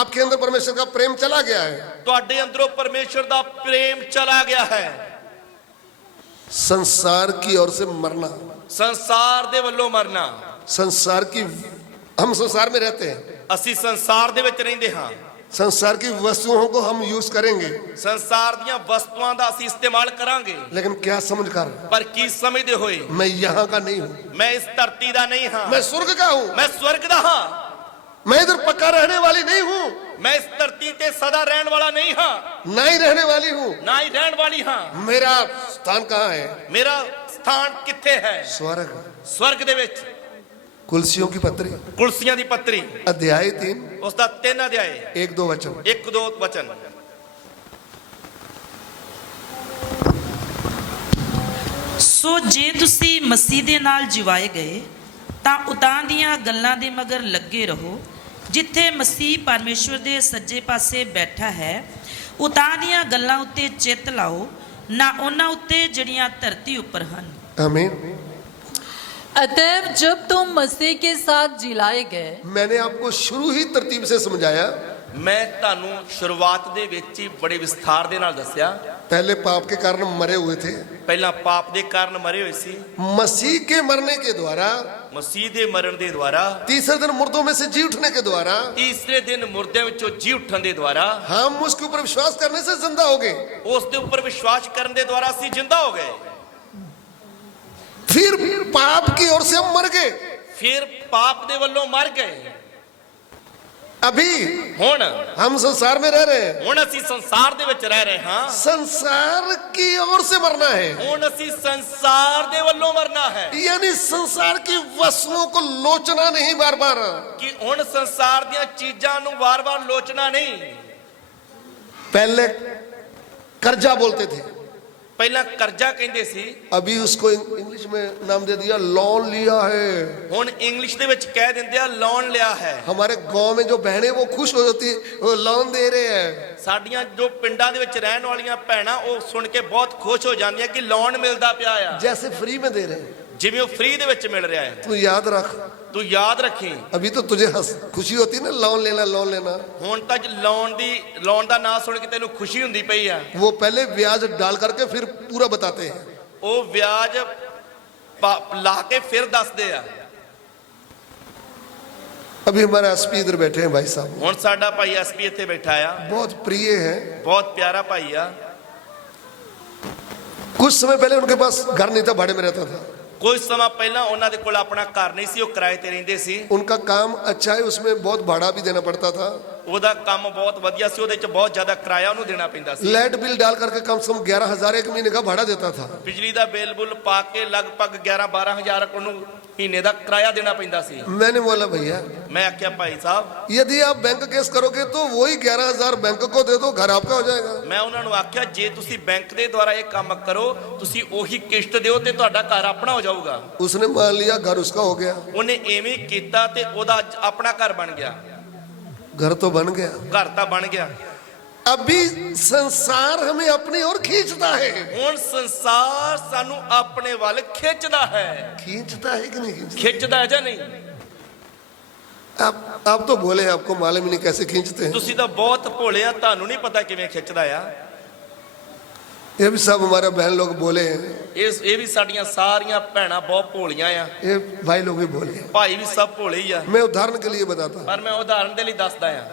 आपके अंदर परमेश्वर का प्रेम चला गया है। ਤੁਹਾਡੇ ਅੰਦਰੋਂ ਪਰਮੇਸ਼ਵਰ ਦਾ ਪ੍ਰੇਮ ਚਲਾ ਗਿਆ ਹੈ। संसार की ओर से मरना, ਸੰਸਾਰ ਦੇ ਵੱਲੋਂ ਮਰਨਾ। संसार की, हम संसार में रहते हैं, ਅਸੀਂ ਸੰਸਾਰ ਦੇ ਵਿੱਚ ਰਹਿੰਦੇ ਹਾਂ। संसार की वस्तुओं को हम यूज करेंगे, ਸੰਸਾਰ ਦੀਆਂ ਵਸਤੂਆਂ ਦਾ ਅਸੀਂ ਇਸਤੇਮਾਲ ਕਰਾਂਗੇ, लेकिन क्या समझकर, ਪਰ ਕੀ ਸਮਝਦੇ ਹੋਏ मैं यहाँ का नहीं हूँ, ਮੈਂ ਇਸ ਧਰਤੀ ਦਾ ਨਹੀਂ ਹਾਂ, मैं स्वर्ग का हूँ, ਮੈਂ ਸਵਰਗ ਦਾ ਹਾਂ। मैं इधर पक्का रहने वाली नहीं हूँ, ਮੈਂ ਇਸ ਧਰਤੀ ਤੇ ਸਦਾ ਰਹਿਣ ਵਾਲਾ ਨਹੀਂ ਹਾਂ, ना ही रहने वाली हूँ। ਨਾ ਹੀ ਰਹਿਣ ਵਾਲੀ ਹਾਂ। मेरा स्थान कहाँ है? ਮੇਰਾ ਸਥਾਨ ਕਿੱਥੇ ਹੈ? स्वर्ग। ਸਵਰਗ ਦੇ ਵਿੱਚ। कुलसियों की पत्री ਕੁਲਸੀਆਂ ਦੀ ਪੱਤਰੀ अध्याय 3 ਉਸ ਦਾ 3 ਅਧਿਆਏ 1-2 वचन। 1-2 ਵਚਨ। ਸੋ ਜੇ ਤੁਸੀਂ ਮਸੀਹ ਦੇ ਨਾਲ ਜਿਵਾਏ ਗਏ ਤਾਂ ਉਤਾਂ ਦੀਆਂ ਗੱਲਾਂ ਦੇ ਮਗਰ ਲੱਗੇ ਰਹੋ, ਜਿੱਥੇ ਮਸੀਹ ਪਰਮੇਸ਼ਵਰ ਦੇ ਸੱਜੇ ਪਾਸੇ ਬੈਠਾ ਹੈ। ਉਤਾਂ ਦੀਆਂ ਗੱਲਾਂ ਉੱਤੇ ਚਿੱਤ ਲਾਓ, ਨਾ ਉਹਨਾਂ ਉੱਤੇ ਜਿਹੜੀਆਂ ਧਰਤੀ ਉੱਪਰ ਹਨ। आमीन। अतएव जब तुम मसीह के साथ जिलाए गए, मैंने आपको शुरू ही तरतीब से समझाया। ਮੈਂ ਤੁਹਾਨੂੰ ਸ਼ੁਰੂਆਤ ਦੇ ਵਿੱਚ ਹੀ ਬੜੇ ਵਿਸਥਾਰ ਦੇ ਨਾਲ ਦੱਸਿਆ। पहले पाप के कारण मरे हुए थे, ਪਹਿਲਾਂ ਪਾਪ ਦੇ ਕਾਰਨ ਮਰੇ ਹੋਏ ਸੀ। मसीह के मरने के द्वारा, ਮਸੀਹ ਦੇ ਮਰਨ ਦੇ ਦੁਆਰਾ, तीसरे दिन मुर्दों में से जी उठने के द्वारा ਤੀਸਰੇ ਦਿਨ ਮੁਰਦਿਆਂ ਵਿੱਚੋਂ ਜੀ ਉੱਠਣ ਦੇ ਦੁਆਰਾ, हम उसके ऊपर विश्वास करने से जिंदा हो गए। ਉਸ ਦੇ ਉੱਪਰ ਵਿਸ਼ਵਾਸ ਕਰਨ ਦੇ ਦੁਆਰਾ ਅਸੀਂ ਜਿੰਦਾ ਹੋ ਗਏ। फिर पाप की ओर से हम मर गए। ਫਿਰ ਪਾਪ ਦੇ ਵੱਲੋਂ ਮਰ ਗਏ। अभी ਹੁਣ हम संसार में रह रहे हैं, ਹੁਣ ਅਸੀਂ ਸੰਸਾਰ ਦੇ ਵਿੱਚ ਰਹਿ ਰਹੇ ਹਾਂ। संसार की ओर से मरना है, ਹੁਣ ਅਸੀਂ ਸੰਸਾਰ ਦੇ ਵੱਲੋਂ ਮਰਨਾ ਹੈ। यानी संसार की वस्तुओं को लोचना नहीं बार बार। ਕਿ ਹੁਣ ਸੰਸਾਰ ਦੀਆਂ चीਜ਼ਾਂ ਨੂੰ ਵਾਰ-ਵਾਰ ਲੋਚਣਾ ਨਹੀਂ। पहले कर्जा बोलते थे, ਪਹਿਲਾਂ ਕਰਜ਼ਾ ਕਹਿੰਦੇ ਸੀ, अभी उसको इंग्लिश में नाम दे दिया लोन लिया है। ਹੁਣ ਇੰਗਲਿਸ਼ ਦੇ ਵਿੱਚ ਕਹਿ ਦਿੰਦੇ ਆ ਲੋਨ ਲਿਆ ਹੈ। हमारे गांव में जो बहनें वो खुश हो जाती है, वो लोन दे रहे हैं। ਸਾਡੀਆਂ ਜੋ ਪਿੰਡਾਂ ਦੇ ਵਿੱਚ ਰਹਿਣ ਵਾਲੀਆਂ ਭੈਣਾਂ ਉਹ ਸੁਣ ਕੇ ਬਹੁਤ ਖੁਸ਼ ਹੋ ਜਾਂਦੀਆਂ ਕਿ ਲੋਨ ਮਿਲਦਾ ਪਿਆ ਆ, जैसे फ्री में दे रहे हैं। ਜਿਵੇਂ ਉਹ ਫ੍ਰੀ ਦੇ ਵਿੱਚ ਮਿਲ ਰਿਹਾ ਹੈ। तू याद रख, ਤੂੰ ਯਾਦ ਰੱਖੀ, अभी तो तुझे खुशी होती है ना, लोन लेना लोन लेना। ਹੁਣ ਤਾਂ ਲੋਨ ਦਾ ਨਾਂ ਸੁਣ ਕੇ ਤੈਨੂੰ ਖੁਸ਼ੀ ਹੁੰਦੀ ਪਈ ਆ। वो पहले ब्याज डाल करके फिर पूरा बताते हैं। ਉਹ ਵਿਆਜ ਲਾ ਕੇ ਫਿਰ ਦੱਸਦੇ ਆ। अभी हमारा एसपी इधर बैठे हैं भाई साहब, ਹੁਣ ਸਾਡਾ ਭਾਈ ਐਸਪੀ ਇੱਥੇ ਬੈਠਾ ਆ, बहुत प्रिय है। ਬਹੁਤ ਪਿਆਰਾ ਭਾਈ ਆ। कुछ समय पहले उनके पास घर नहीं था, भाड़े में रहता था। ਕੁਝ ਸਮਾਂ ਪਹਿਲਾਂ ਉਹਨਾਂ ਦੇ ਕੋਲ ਆਪਣਾ ਘਰ ਨਹੀਂ ਸੀ, ਉਹ ਕਿਰਾਏ ਤੇ ਰਹਿੰਦੇ ਸੀ। उनका काम अच्छा है, उसमें बहुत भाड़ा भी देना पड़ता था। ਉਹਦਾ ਕੰਮ ਬਹੁਤ ਵਧੀਆ ਸੀ, ਉਹਦੇ ਚ ਬਹੁਤ ਜ਼ਿਆਦਾ ਕਿਰਾਇਆ ਉਹਨੂੰ ਦੇਣਾ ਪੈਂਦਾ ਸੀ। लाइट बिल डाल करके कम से कम 11,000 एक महीने का भाड़ा देता था। ਬਿਜਲੀ ਦਾ ਬਿੱਲ ਬੁੱਲ ਪਾ ਕੇ ਲਗਭਗ 11-12 ਹਜ਼ਾਰ ਉਹਨੂੰ ਮਹੀਨੇ ਦਾ ਕਿਰਾਇਆ ਦੇਣਾ ਪੈਂਦਾ ਸੀ। मैंने बोला भैया, ਮੈਂ ਆਖਿਆ ਭਾਈ ਸਾਹਿਬ, यदि आप बैंक केस करोगे तो वही 11,000 बैंक को दे दो, घर आपका हो जाएगा। ਮੈਂ ਉਹਨਾਂ ਨੂੰ ਆਖਿਆ ਜੇ ਤੁਸੀਂ ਬੈਂਕ ਦੇ ਦੁਆਰਾ ਇਹ ਕੰਮ ਕਰੋ, ਤੁਸੀਂ ਉਹੀ ਕਿਸ਼ਤ ਦਿਓ ਤੇ ਤੁਹਾਡਾ ਘਰ ਆਪਣਾ ਹੋ ਜਾਊਗਾ। उसने मान लिया, घर उसका हो गया। ਉਹਨੇ ਐਵੇਂ ਹੀ ਕੀਤਾ ਤੇ ਉਹਦਾ ਅੱਜ ਆਪਣਾ ਘਰ ਬਣ ਗਿਆ। घर तो बन गया। ਘਰ ਤਾਂ ਬਣ ਗਿਆ। अभी संसार हमें अपनी ओर खींचता है। ਹੁਣ ਸੰਸਾਰ ਸਾਨੂੰ ਆਪਣੇ ਵੱਲ ਖਿੱਚਦਾ ਹੈ। खींचता है कि नहीं खींचता? ਖਿੱਚਦਾ ਹੈ ਜਾਂ ਨਹੀਂ? आप तो बोले, आपको मालूम ही नहीं कैसे खींचते हैं। ਤੁਸੀਂ ਤਾਂ ਬਹੁਤ ਭੋਲੇ ਆ, ਤੁਹਾਨੂੰ ਨਹੀਂ ਪਤਾ ਕਿਵੇਂ ਖਿੱਚਦਾ ਆ। ये भी सब हमारे बहन लोग बोले हैं, ਇਹ ਵੀ ਸਾਡੀਆਂ ਸਾਰੀਆਂ ਭੈਣਾਂ ਬਹੁਤ ਭੋਲੀਆਂ ਆ, ये भाई लोग भी बोले हैं। ਭਾਈ ਵੀ ਸਭ ਭੋਲੇ ਹੀ ਆ। मैं उदाहरण के लिए बताता हूँ, ਪਰ ਮੈਂ ਉਦਾਹਰਨ ਦੇ ਲਈ ਦੱਸਦਾ ਆ।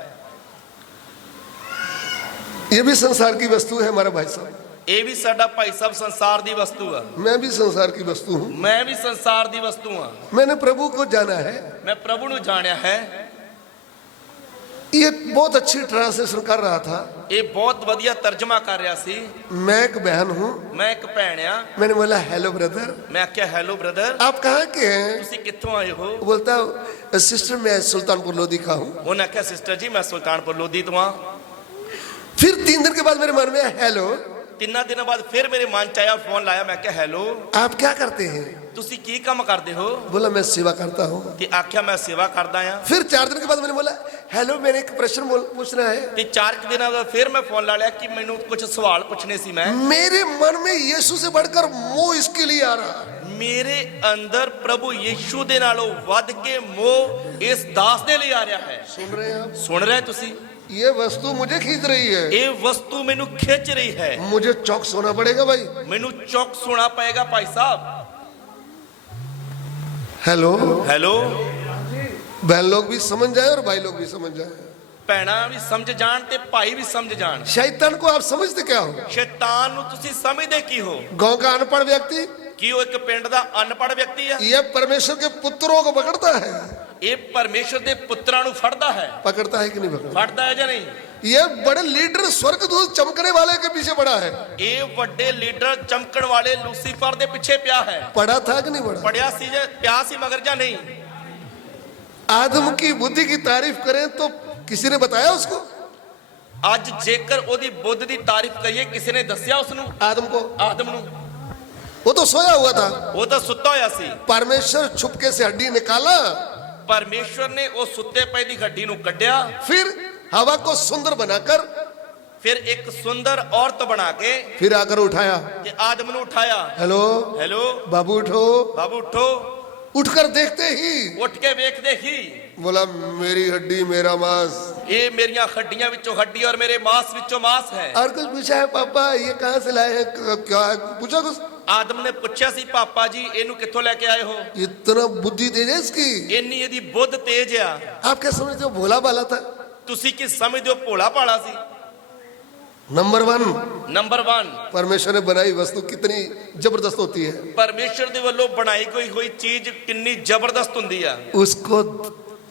ये भी संसार की वस्तु है हमारा भाई साहब। ਇਹ ਵੀ ਸਾਡਾ ਭਾਈ ਸਾਹਿਬ ਸੰਸਾਰ ਦੀ ਵਸਤੂ ਆ। मैं भी संसार की वस्तु हूँ। ਮੈਂ ਵੀ ਸੰਸਾਰ ਦੀ ਵਸਤੂ ਆ। मैंने प्रभु को जाना है। ਮੈਂ ਪ੍ਰਭੂ ਨੂੰ ਜਾਣਿਆ ਹੈ। ये बहुत अच्छी ट्रांसलेशन कर रहा था। ਇਹ ਬਹੁਤ ਵਧੀਆ ਤਰਜਮਾ ਕਰ ਰਿਹਾ ਸੀ। मैं एक बहन हूँ। ਮੈਂ ਇੱਕ ਭੈਣ ਆ। मैंने बोला हेलो ब्रदर, ਮੈਂ ਆਖਿਆ ਹੈਲੋ ਬ੍ਰਦਰ, आप कहाँ के हैं? ਤੁਸੀਂ ਕਿੱਥੋਂ ਆਏ ਹੋ? वो बोलता सिस्टर मैं सुल्तानपुर लोधी का हूँ। ਉਹਨੇ ਆਖਿਆ ਸਿਸਟਰ ਜੀ ਮੈਂ ਸੁਲਤਾਨਪੁਰ ਲੋਧੀ ਤੋਂ ਆ। फिर 3 दिन के बाद मेरे मन में हेलो, 3 ਦਿਨਾਂ ਬਾਅਦ ਫਿਰ ਮੇਰੇ ਮਨ ਚ ਆਇਆ, ਫੋਨ ਲਾਇਆ। ਮੈਂ ਕਿਹਾ ਹੈਲੋ, आप क्या करते हैं? ਤੁਸੀਂ ਕੀ ਕੰਮ ਕਰਦੇ ਹੋ? बोला मैं सेवा करता हूँ। ਤੇ ਆਖਿਆ ਮੈਂ ਸੇਵਾ ਕਰਦਾ ਆ। फिर 4 दिन के बाद मैंने बोला हेलो, मैंने एक प्रश्न पूछना है। ਤੇ 4 ਦਿਨਾਂ ਬਾਅਦ ਫਿਰ ਮੈਂ ਫੋਨ ਲਾ ਲਿਆ ਕਿ ਮੈਨੂੰ ਕੁਝ ਸਵਾਲ ਪੁੱਛਣੇ ਸੀ। ਮੈਂ मेरे मन में यीशु से बढ़कर मोह इसके लिए आ रहा है। ਮੇਰੇ ਅੰਦਰ ਪ੍ਰਭੂ ਯੀਸ਼ੂ ਦੇ ਨਾਲੋਂ ਵੱਧ ਕੇ ਮੋਹ ਇਸ ਦਾਸ ਦੇ ਲਈ ਆ ਰਿਹਾ ਹੈ। सुन रहे हैं आप? ਸੁਣ ਰਹੇ ਤੁਸੀਂ? ये वस्तु मुझे खींच रही है, ਇਹ ਵਸਤੂ ਮੈਨੂੰ ਖਿੱਚ ਰਹੀ ਹੈ, मुझे चौकस होना पड़ेगा भाई। ਮੈਨੂੰ ਚੌਕਸ ਹੋਣਾ ਪਏਗਾ ਭਾਈ ਸਾਹਿਬ। हेलो, ਹੈਲੋ, बहन लोग भी समझ जाए और भाई लोग भी समझ जाए। ਭੈਣਾਂ ਵੀ ਸਮਝ ਜਾਣ ਤੇ ਭਾਈ ਵੀ ਸਮਝ ਜਾਣ। शैतान को आप समझते क्या हो? ਸ਼ੈਤਾਨ ਨੂੰ ਤੁਸੀਂ ਸਮਝਦੇ ਕੀ ਹੋ? गांव का अनपढ़ व्यक्ति ਕੀ ਉਹ ਇੱਕ ਪਿੰਡ ਦਾ ਅਨਪੜ੍ਹ ਵਿਅਕਤੀ ਆ? ये परमेश्वर के पुत्रों को पकड़ता है। ਇਹ ਪਰਮੇਸ਼ਰ ਦੇ ਪੁੱਤਰਾਂ ਨੂੰ ਫੜਦਾ ਹੈ। पकड़ता है कि नहीं पकड़ता? ਫੜਦਾ ਹੈ ਜਾਂ ਨਹੀਂ? ये बड़े लीडर स्वर्गदूत चमकने वाले के पीछे पड़ा है। ਇਹ ਵੱਡੇ ਲੀਡਰ ਚਮਕਣ ਵਾਲੇ ਲੂਸੀਫਰ ਦੇ ਪਿੱਛੇ ਪਿਆ ਹੈ। पड़ा था कि नहीं पड़ा? ਪੜਿਆ ਸੀ ਜਾਂ ਪਿਆ ਸੀ ਮਗਰ ਜਾਂ ਨਹੀਂ? आदम की बुद्धि की तारीफ करें तो किसी ने बताया उसको? ਅੱਜ ਜੇਕਰ ਉਹਦੀ ਬੁੱਧ ਦੀ ਤਾਰੀਫ ਕਰੀਏ, ਕਿਸੇ ਨੇ ਦੱਸਿਆ ਉਸ ਨੂੰ? आदम को? ਆਦਮ ਨੂੰ? वो तो सोया हुआ था। ਉਹ ਤਾਂ ਸੁੱਤਾ ਹੋਇਆ ਸੀ। परमेश्वर छुपके से हड्डी निकाला, ਪਰਮੇਸ਼ਵਰ ਨੇ ਉਹ ਸੁੱਤੇ ਪਏ ਦੀ ਹੱਡੀ ਨੂੰ ਕੱਢਿਆ, फिर हवा को सुंदर बनाकर ਫਿਰ ਇੱਕ ਸੁੰਦਰ ਔਰਤ ਬਣਾ ਕੇ फिर आकर उठाया। ਤੇ ਆਦਮ ਨੂੰ ਉਠਾਇਆ। हेलो ਹੈਲੋ बाबू उठो। ਬਾਬੂ ਉਠੋ। उठकर देखते ही ਉੱਠ ਕੇ ਵੇਖਦੇ ਹੀ बोला मेरी हड्डी मेरा मांस। ਇਹ ਮੇਰੀਆਂ ਹੱਡੀਆਂ ਵਿੱਚੋਂ ਹੱਡੀ ਔਰ ਮੇਰੇ ਮਾंस ਵਿੱਚੋਂ ਮਾंस ਹੈ। और कुछ पूछा है पापा ये कहाँ से लाए हैं, क्या है? पूछा कुछ? ਆਦਮ ਨੇ ਪੁੱਛਿਆ ਸੀ, ਪਾਪਾ ਜੀ ਇਹਨੂੰ ਕਿੱਥੋਂ ਲੈ ਕੇ ਆਏ ਹੋ? इतना बुद्धि तेज है इसकी। ਇੰਨੀ ਇਹਦੀ ਬੁੱਧ ਤੇਜ ਆ। आप क्या समझते हो? भोला भाला था। ਤੁਸੀਂ ਕੀ ਸਮਝਦੇ ਹੋ? ਭੋਲਾ ਭਾਲਾ ਸੀ। नंबर 1, ਨੰਬਰ 1, परमेश्वर ने बनाई वस्तु कितनी जबरदस्त होती है। ਪਰਮੇਸ਼ਰ ਦੇ ਵੱਲੋਂ ਬਣਾਈ ਕੋਈ ਹੋਈ ਚੀਜ਼ ਕਿੰਨੀ ਜ਼ਬਰਦਸਤ ਹੁੰਦੀ ਆ। उसको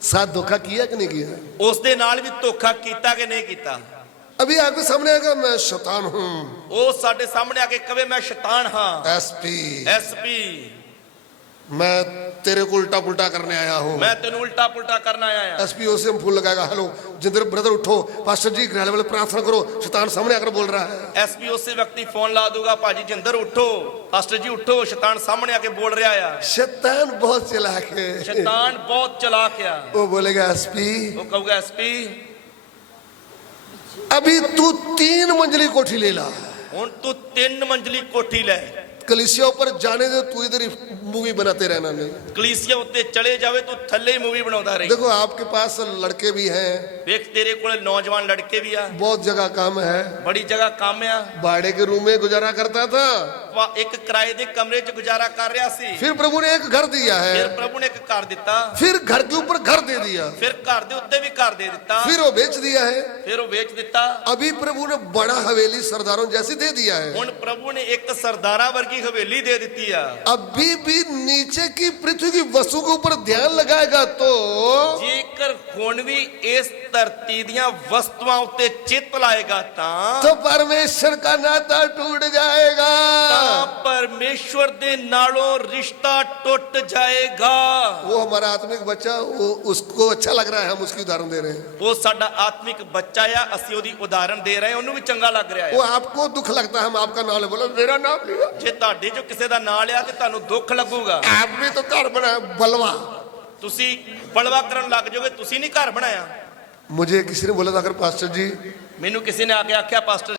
साथ धोखा किया कि नहीं किया? ਉਸ ਦੇ ਨਾਲ ਵੀ ਧੋਖਾ ਕੀਤਾ कि नहीं ਕੀਤਾ? अभी आपके सामने आएगा मैं शैतान हूँ, ਉਹ ਸਾਡੇ ਸਾਹਮਣੇ ਆ ਕੇ ਕਵੇ ਮੈਂ ਸ਼ੈਤਾਨ ਹਾਂ, एसपी, ਐਸਪੀ, मैं तेरे को उल्टा पुल्टा करने आया हूँ। ਮੈਂ ਤੈਨੂੰ उल्टा पुल्टा करना आया। एसपी उसे फूल लगाएगा। हेलो जिंदर ब्रदर उठो, पास्टर जी घर वाले प्रार्थना करो, शैतान सामने आकर बोल रहा है। ਐਸਪੀ ਉਸੇ ਵਿਅਕਤੀ ਫੋਨ ਲਾ ਦੂਗਾ, ਭਾਜੀ ਜਿੰਦਰ ਉਠੋ, ਪਾਸਟਰ ਜੀ ਉਠੋ, ਸ਼ੈਤਾਨ ਸਾਹਮਣੇ ਆ ਕੇ ਬੋਲ ਰਿਹਾ ਆ। शैतान बहुत चालाक है। ਸ਼ੈਤਾਨ ਬਹੁਤ ਚਲਾਕ ਆ। वो बोलेगा एसपी ਉਹ ਕਹੂਗਾ ਐਸਪੀ अभी तू 3 मंजिली कोठी ले ला, ਹੁਣ ਤੂੰ 3 ਮੰਜ਼ਲੀ ਕੋਠੀ ਲੈ, कलिसिया ऊपर जाने दे, तू इधर ही मूवी बनाते रहना नहीं। ਕਲੀਸਿਆ ਉੱਤੇ ਚਲੇ ਜਾਵੇ, ਤੂੰ ਥੱਲੇ ਹੀ ਮੂਵੀ ਬਣਾਉਂਦਾ ਰਹੀ। देखो आपके पास लड़के भी हैं, ਵੇਖ ਤੇਰੇ ਕੋਲ ਨੌਜਵਾਨ ਲੜਕੇ ਵੀ ਆ, बहुत जगह काम है, ਬੜੀ ਜਗ੍ਹਾ ਕੰਮ ਆ। भाड़े के रूम में गुजारा करता था, ਇੱਕ ਕਿਰਾਏ ਦੇ ਕਮਰੇ 'ਚ ਗੁਜ਼ਾਰਾ ਕਰ ਰਿਹਾ ਸੀ। फिर प्रभु ने एक घर दिया ਫਿਰ है, ਪ੍ਰਭੂ ਨੇ ਇੱਕ ਘਰ ਦਿੱਤਾ, फिर घर के ऊपर घर दे दिया, ਫਿਰ ਘਰ ਦੇ ਉੱਤੇ ਵੀ ਘਰ ਦੇ ਦਿੱਤਾ, फिर वो बेच दिया है। ਫਿਰ ਉਹ ਵੇਚ ਦਿੱਤਾ। अभी प्रभु ने बड़ा हवेली सरदारों जैसी दे दिया है। ਹੁਣ ਪ੍ਰਭੂ ਨੇ ਇੱਕ ਸਰਦਾਰਾਂ ਵਰਗੀ ਹਵੇਲੀ ਦੇ ਦਿੱਤੀ ਆ। अभी भी नीचे की पृथ्वी की वस्तु के ऊपर ध्यान लगाएगा तो ਜੇਕਰ ਹੁਣ ਵੀ ਇਸ ਧਰਤੀ ਦੀਆਂ ਵਸਤੂਆਂ ਉੱਤੇ ਚਿੱਤ ਲਾਏਗਾ ਤਾਂ परमेश्वर का नाता टूट जाएगा। ਪਰਮੇਸ਼ਵਰ ਦੇ ਨਾਲੋਂ ਰਿਸ਼ਤਾ ਟੁੱਟ ਜਾਏਗਾ। वो हमारा आत्मिक बच्चा, वो उसको अच्छा लग रहा है, हम उसकी उदाहरण दे रहे हैं। ਉਹ ਸਾਡਾ ਆਤਮਿਕ ਬੱਚਾ ਆ, ਅਸੀਂ ਉਹਦੀ ਉਦਾਹਰਨ ਦੇ ਰਹੇ ਹਾਂ, ਉਹਨੂੰ ਵੀ ਚੰਗਾ ਲੱਗ ਰਿਹਾ वो ਹੈ। आपको दुख लगता है, हम आपका नाम ले, बोला मेरा नाम लिया। ਜੇ ਤੁਹਾਡੇ ਚੋਂ ਕਿਸੇ ਦਾ ਨਾਂ ਲਿਆ ਤੇ ਤੁਹਾਨੂੰ ਦੁੱਖ ਲੱਗੂਗਾ। आप भी तो घर बनाया बलवा। ਤੁਸੀਂ ਬਲਵਾ ਕਰਨ ਲੱਗ ਜਾਓਗੇ, ਤੁਸੀਂ ਨਹੀਂ ਘਰ ਬਣਾਇਆ। मुझे किसी ने बोला था, अगर पास्टर जी ਮੈਨੂੰ ਕਿਸੇ ਨੇ ਆ ਕੇ ਆਖਿਆ, ਪਾਸਟਰ